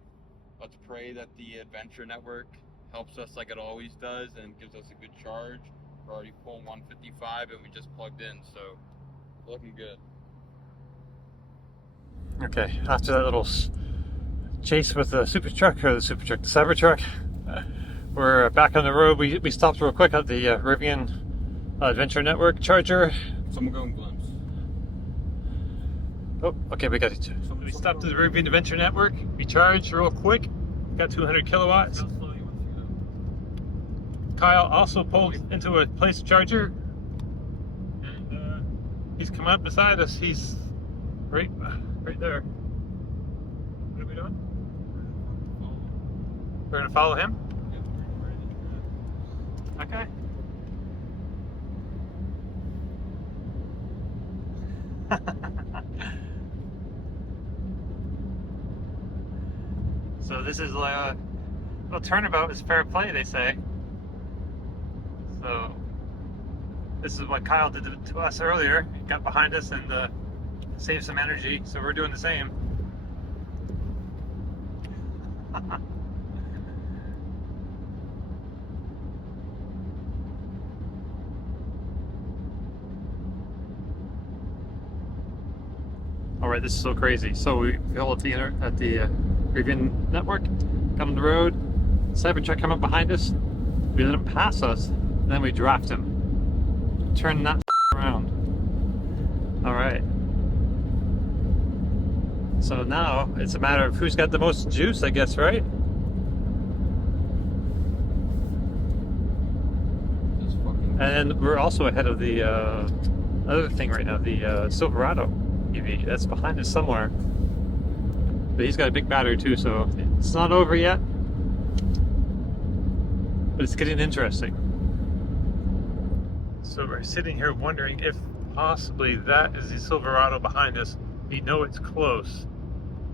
let's pray that the Adventure Network helps us like it always does and gives us a good charge. We're already pulling 155 and we just plugged in, so looking good. Okay, after that little chase with the Cybertruck, we're back on the road. We stopped real quick at the Rivian Adventure Network charger. Someone go and glimpse. Oh, okay, we got it. We stopped at the Rivian Adventure Network. We charged real quick. Got 200 kilowatts. Kyle also pulled into a place charger, and he's come up beside us. He's right there. What are we doing? We're gonna follow him. Okay. So this is well, turnabout is fair play, they say. So this is what Kyle did to us earlier. He got behind us and saved some energy. So we're doing the same. All right, this is so crazy. So we fell at the Rivian Network, got on the road. Cybertruck come up behind us. We let him pass us, and then we dropped him. Turn that around. All right. So now it's a matter of who's got the most juice, I guess, right? And we're also ahead of the other thing right now, the Silverado EV. That's behind us somewhere. But he's got a big battery too, so it's not over yet. But it's getting interesting. So we're sitting here wondering if possibly that is the Silverado behind us. We know it's close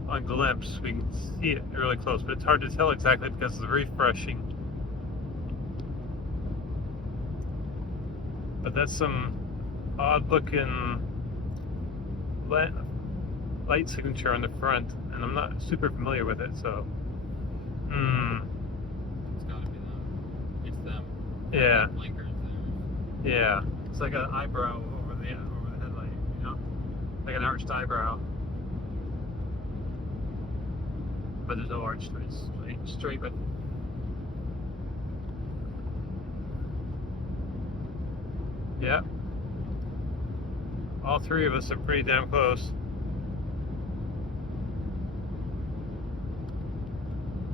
on glimpse. We can see it really close, but it's hard to tell exactly because of the refreshing. But that's some odd looking light signature on the front, and I'm not super familiar with it, so It's gotta be them. It's them. yeah. Blinkers there. Yeah, it's like an eyebrow over the headlight, you know, like an arched eyebrow. But there's no arch to it. It's straight, but yeah, all three of us are pretty damn close.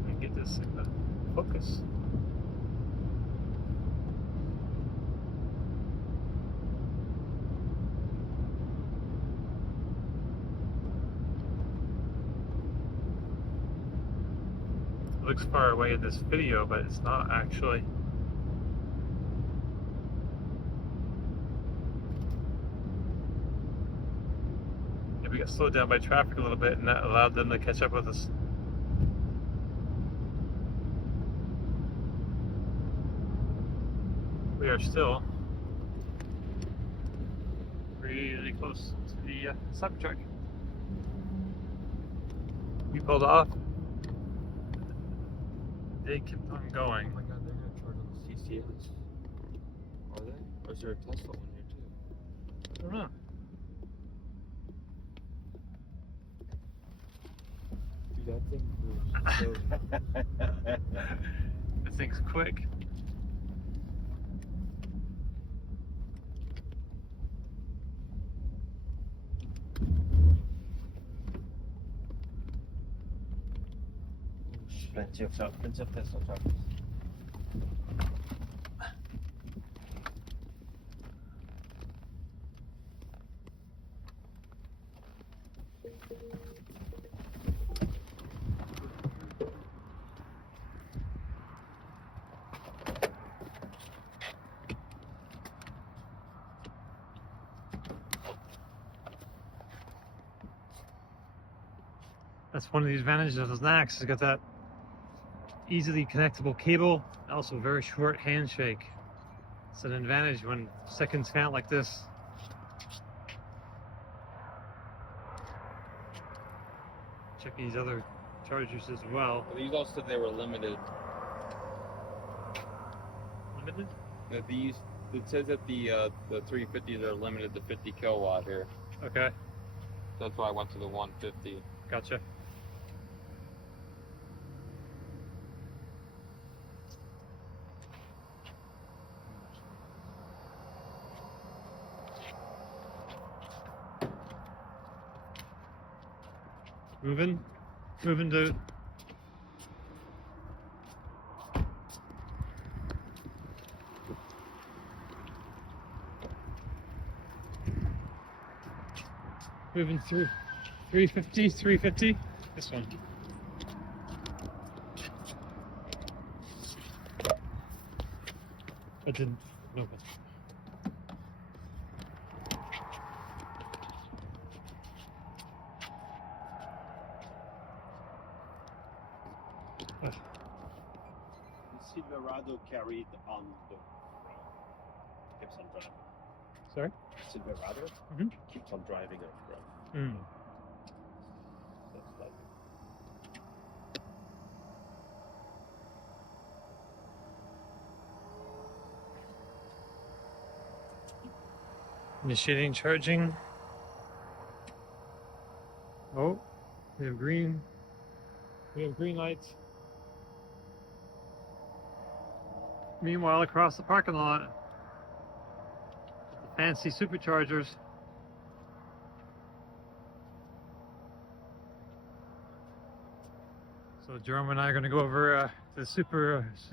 Let me get this in the focus. Looks far away in this video, but it's not actually. got slowed down by traffic a little bit, and that allowed them to catch up with us. We are still really close to the Cybertruck. We pulled off. They kept on going. Oh my god, they're gonna charge on the CCS. Are they? Or is there a Tesla one here too? I don't know. Dude, that thing moves so The thing's quick. Plenty of Tesla trucks. That's one of the advantages of the Znax. It's got that easily connectable cable, also very short handshake. It's an advantage when seconds count like this. Check these other chargers as well. Well, these all said they were limited. Limited? That these, it says that the 350s are limited to 50 kilowatt here. Okay, That's why I went to the 150. gotcha. Moving to moving through 350, this one. It didn't open. The Silverado carried on the keeps on driving. Sorry? Silverado Mhm. keeps on driving on the road. Mm. That's like Initiating charging. Oh, we have green. We have green lights. Meanwhile, across the parking lot, the fancy superchargers. So Jerome and I are going to go over to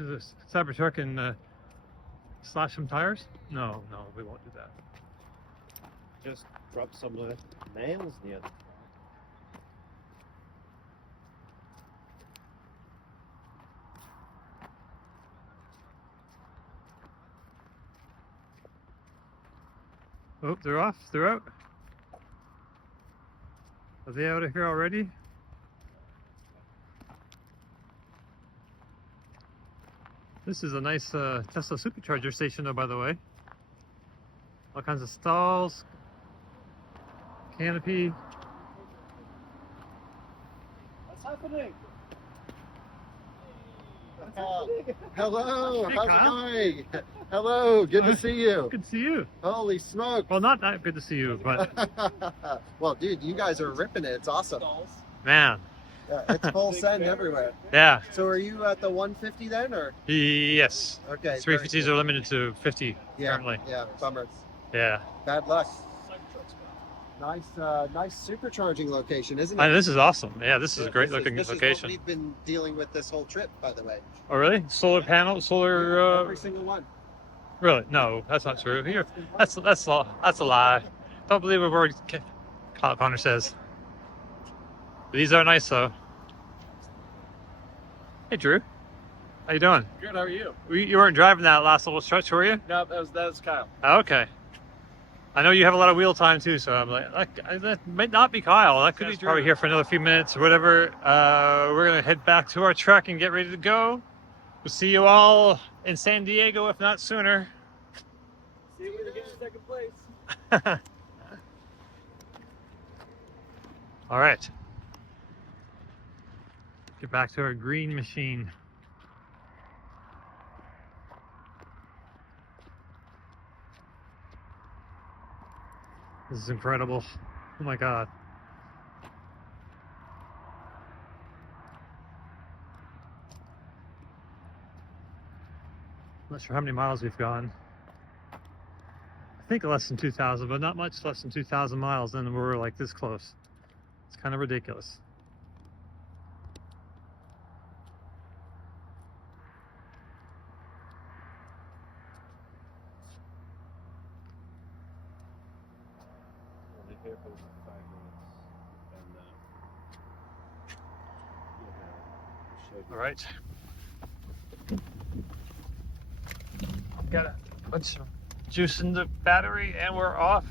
the Cybertruck and slash some tires. No, we won't do that. just drop some nails near. Oh, they're off. They're out. Are they out of here already? This is a nice Tesla supercharger station, though, by the way. All kinds of stalls, canopy. What's happening? Hello, Hey, how's Kyle. it going? Hello, good to see you. Good to see you. Holy smoke. Well, not that good to see you, but Well, dude, you guys are ripping it. It's awesome. man, Yeah, it's full send everywhere. yeah. So are you at the 150 then, or? Yes. Okay. 350s are limited to 50 Yeah, currently. yeah, bummer. Yeah. Bad luck. Nice supercharging location, isn't it? This is awesome. Yeah, this is a great looking this location. Is what we've been dealing with this whole trip, by the way. Oh, really? Solar panel, solar. Every single one. Really? No, that's not true. Here, that's a lie. Don't believe a word Connor says. These are nice though. Hey, Drew. How you doing? Good, how are you? You weren't driving that last little stretch, were you? No, that was Kyle. Oh, okay. I know you have a lot of wheel time too, so I'm like, that might not be Kyle. That could be probably here for another few minutes or whatever. We're gonna head back to our truck and get ready to go. We'll see you all in San Diego, if not sooner. See you when you get in second place. All right. Get back to our green machine. This is incredible. Oh my God. Not sure how many miles we've gone. I think less than 2,000, but not much less than 2,000 miles, and we're like this close. It's kind of ridiculous. All right. Got a bunch of juice in the battery and we're off.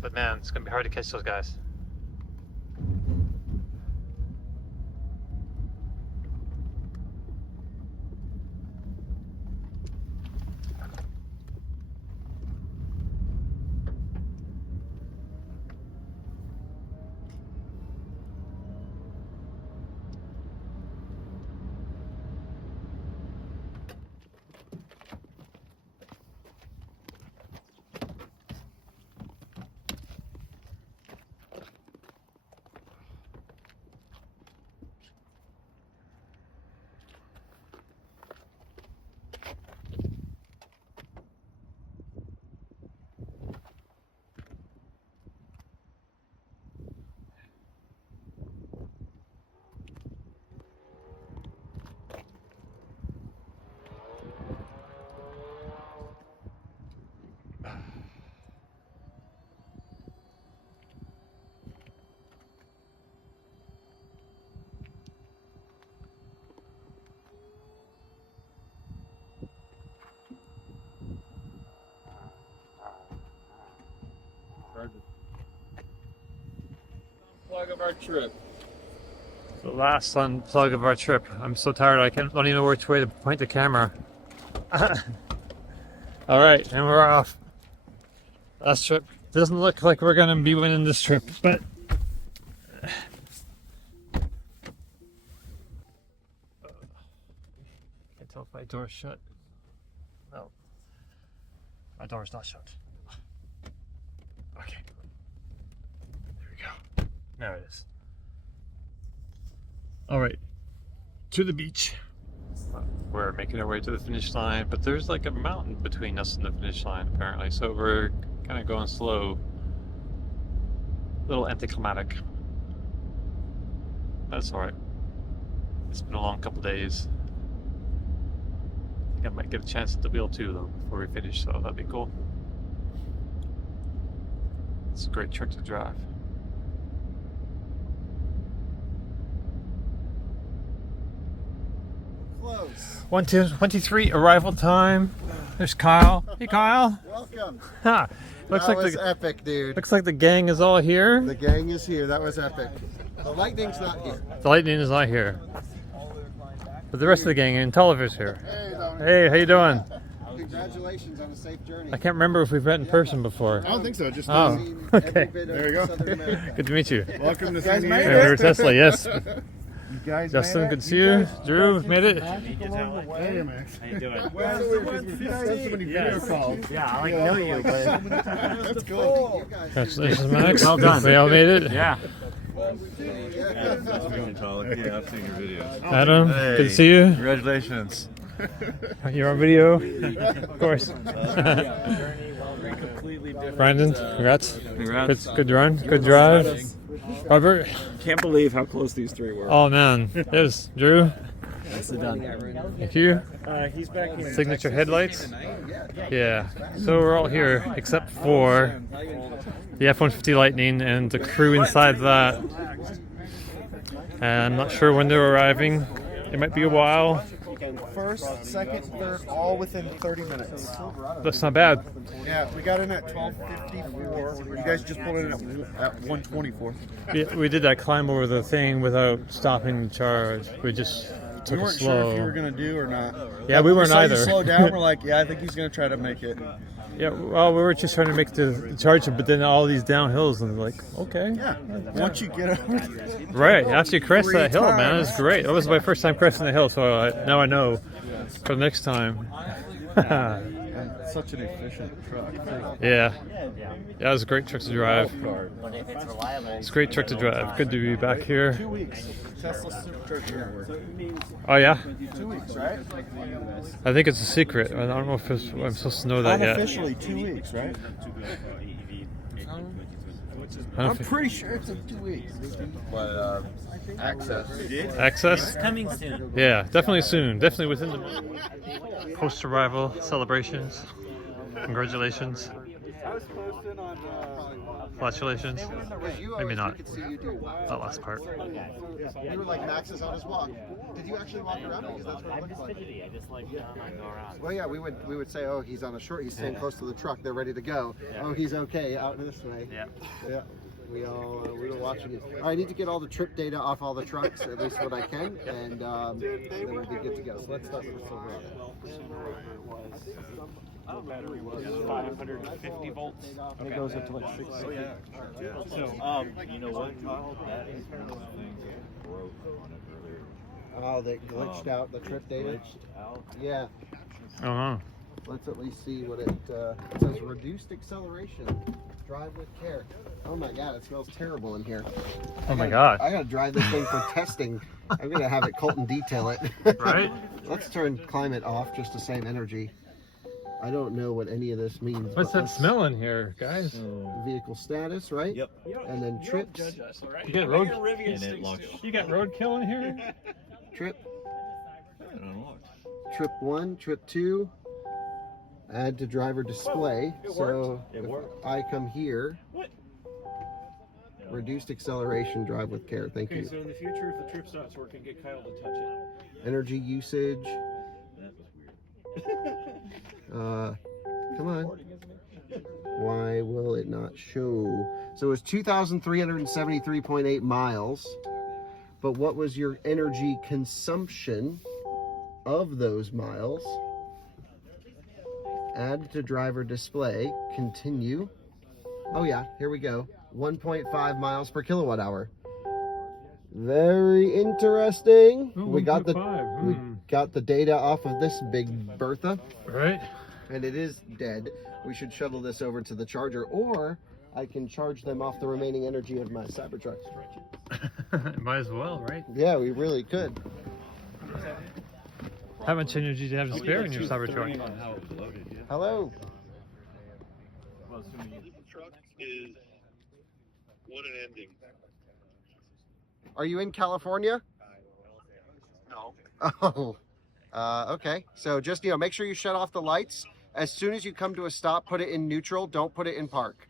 But man, it's gonna be hard to catch those guys. Plug of our trip. The last unplug of our trip. I'm so tired I don't even know which way to point the camera. All right, and we're off. Last trip. Doesn't look like we're gonna be winning this trip, but can't tell if my door's shut. No, my door's not shut. Okay, there we go. There it is. All right, to the beach. We're making our way to the finish line, but there's like a mountain between us and the finish line apparently, so we're kind of going slow. A little anticlimactic. That's all right. It's been a long couple days. I think I might get a chance at the wheel too though before we finish, so that'd be cool. It's a great truck to drive. Close. 1:23 arrival time. There's Kyle. Hey Kyle. Welcome. Ha. Looks That like was the epic, dude. looks like the gang is all here. The gang is here. That was epic. The lightning's not here. The lightning is not here, but the rest of the gang and Tulliver's here. Hey, Dominic. Hey, how you doing? Congratulations on a safe journey. I can't remember if we've met in person before. I don't think so. Just Oh, Seen okay. every bit of There you go. Southern America. Good to meet you. welcome to guys San made Hey, Diego. we were Tesla, yes. You guys Justin, made it? good to see you. Drew, made it. Hey, Max. How you doing? Where's the 115? So many video calls. Yeah, I like know you, but That's cool. Congratulations, Max. Well done. We all made it. yeah. Yeah, I've seen your videos. Adam, good to see you. Congratulations. You're on video, of course. Brandon, congrats. Good run, good drive. Robert. Can't believe how close these three were. Oh man, there's Drew. Thank you. He's back here. Signature headlights. Yeah. So we're all here except for the F-150 Lightning and the crew inside that. And I'm not sure when they're arriving. It might be a while. First, second, third, all within 30 minutes. That's not bad. Yeah, we got in at 12:54. You guys just pulled in at 1:24. We did that climb over the thing without stopping the charge. We just took We it weren't slow. sure if you were gonna do or not. Yeah, we weren't saw either. You slow down. We're like, yeah, I think he's gonna try to make it. Yeah, well, we were just trying to make the charge, but then all these downhills, and like, okay. Yeah. Once you get over. Right, after you crest that hill, man, it times. was great. That was my first time cresting the hill, so now I know for the next time. And such an efficient truck. Yeah, it was a great truck to drive. But if it's reliable, It's a great truck to drive. Good to be back here. 2 weeks. Tesla Supercharger Network. Oh yeah, 2 weeks, right? I think it's a secret. I don't know if I'm supposed to know that yet. Unofficially 2 weeks, right? I I'm don't pretty sure it's in 2 weeks. But access. Access? coming soon. Yeah, definitely soon. Definitely within the post-arrival celebrations. Congratulations. Flatulations. Maybe not. That last part. You were like, Max is on his walk. Did you actually walk around it? Because that's what it I'm looks just like. fidgety. I just like go around. Well, yeah, we would say, oh, he's on a short. He's staying close to the truck. They're ready to go. Yeah. Oh, he's okay out this way. Yeah. Yeah. We were watching it. I need to get all the trip data off all the trucks, at least what I can, and then we'll be good to go. So let's start with the Silverado. Battery was 550 volts. And it goes up to like 660. So, you know what, Kyle? That is one of those things that broke on it earlier. Oh, they glitched out the trip data. Glitched out. Yeah. Oh, no. Let's at least see what it says. Reduced acceleration. Drive with care. Oh my God, it smells terrible in here. Oh my God. I gotta drive this thing for testing. I'm gonna have it Colton detail it. Right? Let's turn climate off just to save energy. I don't know what any of this means. What's but that smell in here, guys? Vehicle status, right? Yep. And then trips. You got road. And it looks. You got roadkill in here? Trip. It unlocks. Trip 1, trip 2. Add to driver display. So It if worked. I come here. Reduced acceleration, drive with care. Thank Okay, you. so in the future, if the trip stops working, get Kyle to touch it. Energy usage. That was weird. Come on. Why will it not show? So it's 2,373.8 miles. But what was your energy consumption of those miles? Add to driver display. Continue. Oh yeah, here we go. 1.5 miles per kilowatt hour. Very interesting. Oh, we got the 1.5. we got the data off of this big Bertha, Right? and it is dead. We should shuttle this over to the charger, or I can charge them off the remaining energy of my Cybertruck. Might as well, right? Yeah, we really could. How much energy do you have to spare in your Cybertruck? Depending on how it was loaded, yeah. Hello. Well, assuming you Truck is what an ending. Are you in California? No. Oh. Okay. So just, make sure you shut off the lights. As soon as you come to a stop, put it in neutral. Don't put it in park.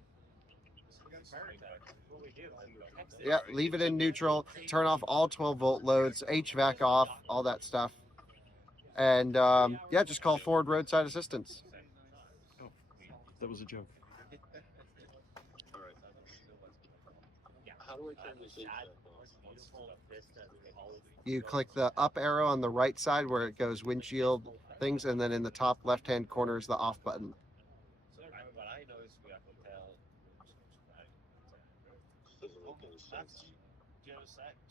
Yeah, leave it in neutral. Turn off all 12-volt loads, HVAC off, all that stuff. And yeah, just call forward roadside assistance. that was a joke. How do I turn this in? You click the up arrow on the right side where it goes windshield things, and then in the top left-hand corner is the off button.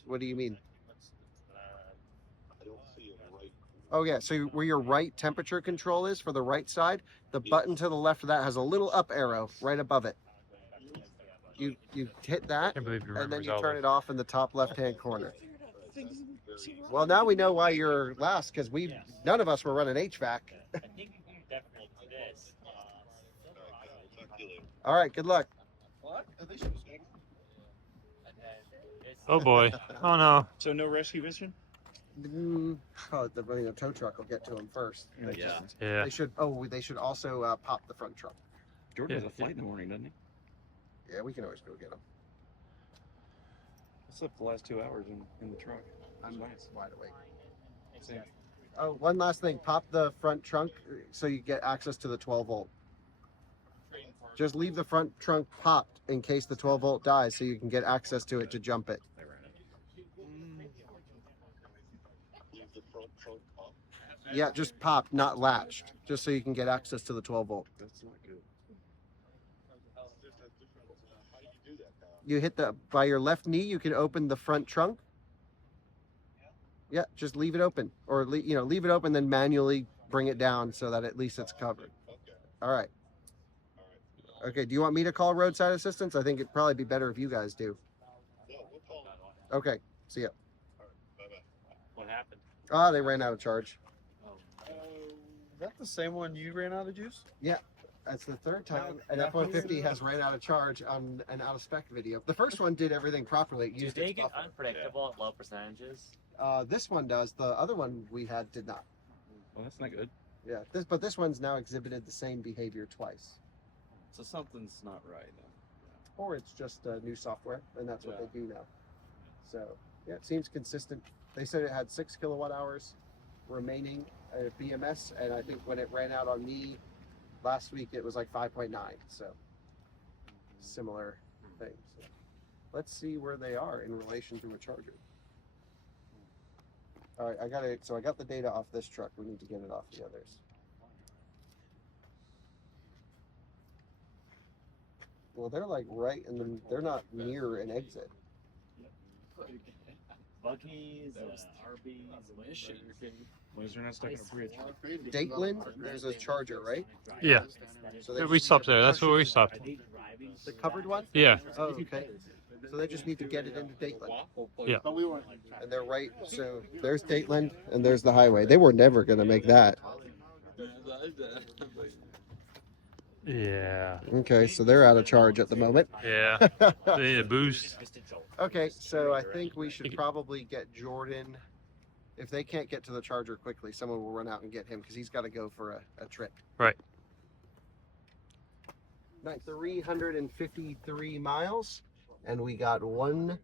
What do you mean? I don't see it right. Oh yeah, so where your right temperature control is for the right side, the button to the left of that has a little up arrow right above it. You hit that, Can't believe you and then remembers you all turn this. it off in the top left-hand corner. Well, now we know why you're last, because none of us were running HVAC. I think you can definitely do this. All right, good luck. Oh boy. Oh no. So no rescue mission? Oh, the tow truck will get to them first. Yeah. Yeah. They should. Oh, they should also pop the front trunk. Jordan Yeah, has a flight in the morning, doesn't he? Yeah, we can always go get them. I slept the last 2 hours in the truck. I'm Nice. wide awake. Same. Oh, one last thing. Pop the front trunk so you get access to the 12 volt. Just leave the front trunk popped in case the 12 volt dies so you can get access to it to jump it. Yeah, just popped, not latched, just so you can get access to the 12 volt. That's not good. You hit by your left knee, you can open the front trunk. Yeah, just leave it open, or leave it open, then manually bring it down so that at least it's covered. All right. Okay, do you want me to call roadside assistance? I think it'd probably be better if you guys do. Okay, see ya. What happened? Ah, they ran out of charge. Is that the same one you ran out of juice? Yeah, that's the third time an F-150 has ran out of charge on an out of spec video. The first one did everything properly. It Do used they its get buffer. unpredictable at low percentages? This one does. The other one we had did not. Well, that's not good. Yeah, but this one's now exhibited the same behavior twice. So something's not right then. Or it's just new software, and that's what Yeah. they do now. So, yeah, it seems consistent. They said it had 6 kilowatt hours remaining at BMS, and I think when it ran out on me last week, it was like 5.9. So, similar thing. So, let's see where they are in relation to a charger. All right, I got the data off this truck. We need to get it off the others. Well, they're like right, and then they're not near an exit. Buggies, Arby's, Why is there not stuck in a bridge? Dateland, there's a charger, right? Yeah. So they We stopped there. That's where we stopped. The covered one? Yeah. Oh, okay. So they just need to get it into Dateland. Yeah. And they're right, so there's Dateland and there's the highway. They were never going to make that. Yeah. Okay, so they're out of charge at the moment. Yeah. They need a boost. Okay, so I think we should probably get Jordan. If they can't get to the charger quickly, someone will run out and get him because he's got to go for a trip. Right. 353 miles, and we got we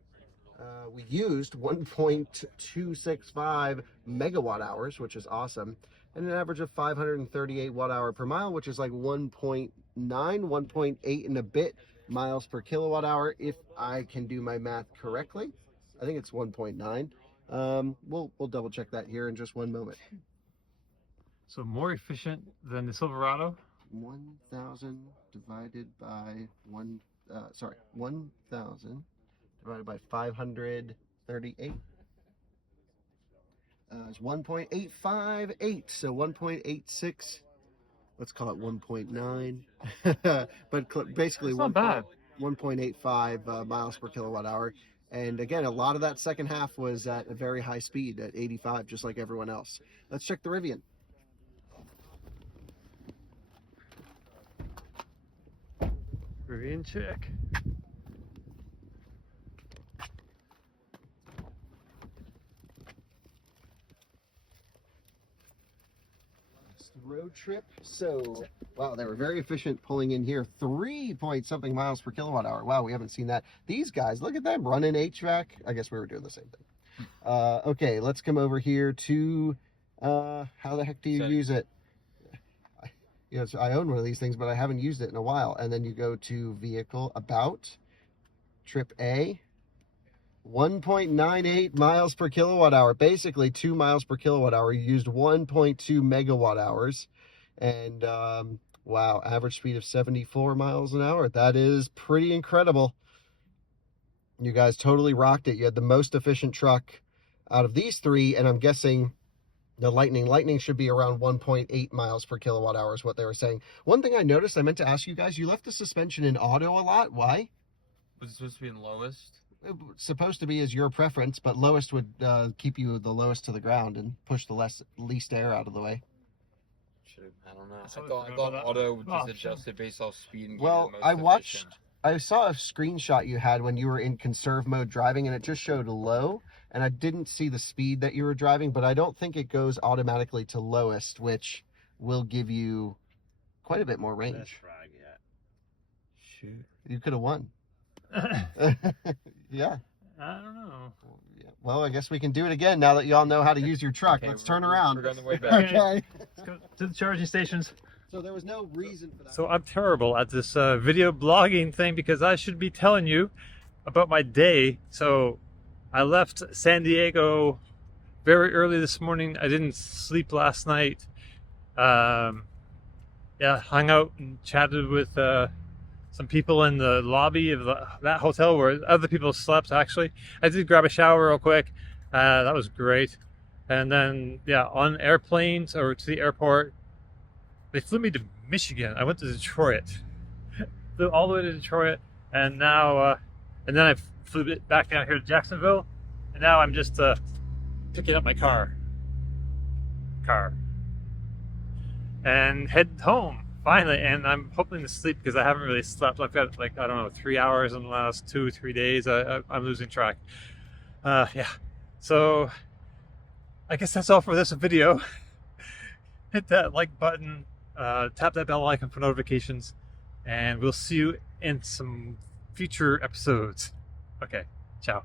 used 1.265 megawatt hours, which is awesome, and an average of 538 watt hour per mile, which is like 1.9, 1.8 and a bit miles per kilowatt hour, if I can do my math correctly. I think it's 1.9. We'll double check that here in just one moment. So more efficient than the Silverado? 1,000 divided by 1,000 divided by 538 is 1.858. So 1.86. Let's call it 1.9. But basically, That's not bad. 1.85 miles per kilowatt hour. And again, a lot of that second half was at a very high speed at 85, just like everyone else. Let's check the Rivian. Rivian check. Road trip. So, wow, they were very efficient pulling in here. 3 point something miles per kilowatt hour. Wow, we haven't seen that. These guys, look at them running HVAC. I guess we were doing the same thing. Okay, let's come over here to how the heck do you use it? You know, so I own one of these things, but I haven't used it in a while. And then you go to vehicle, about, trip A, 1.98 miles per kilowatt hour, basically 2 miles per kilowatt hour. You used 1.2 megawatt hours, and wow, average speed of 74 miles an hour. That is pretty incredible. You guys totally rocked it. You had the most efficient truck out of these three, and I'm guessing the Lightning should be around 1.8 miles per kilowatt hour is what they were saying. One thing I noticed, I meant to ask you guys, you left the suspension in auto a lot. Why? Was it supposed to be in lowest? It's supposed to be as your preference, but lowest would keep you the lowest to the ground and push the least air out of the way. I don't know. I Sorry, thought forgot about auto that. just Oh, adjusted based off speed and Well, gave you the I most watched, efficient. I saw a screenshot you had when you were in conserve mode driving, and it just showed low, and I didn't see the speed that you were driving, but I don't think it goes automatically to lowest, which will give you quite a bit more range. Frag, yeah. Shoot. You could have won. Yeah. I don't know. Well, I guess we can do it again now that you all know how to use your truck. Okay, Let's turn we're around. on the way back. Okay. Let's go to the charging stations. So there was no reason for that. So I'm terrible at this video blogging thing because I should be telling you about my day. So I left San Diego very early this morning. I didn't sleep last night. Yeah, hung out and chatted with some people in the lobby of that hotel where other people slept, actually. I did grab a shower real quick. That was great. And then, yeah, on airplanes or to the airport, they flew me to Michigan. I went to Detroit. Flew all the way to Detroit. And now, and then I flew back down here to Jacksonville. And now I'm just picking up my car. And heading home. Finally, and I'm hoping to sleep because I haven't really slept. I've got like, I don't know, 3 hours in the last 2 or 3 days. I'm losing track. Yeah, so I guess that's all for this video. Hit that like button, tap that bell icon for notifications, and we'll see you in some future episodes. Okay, ciao.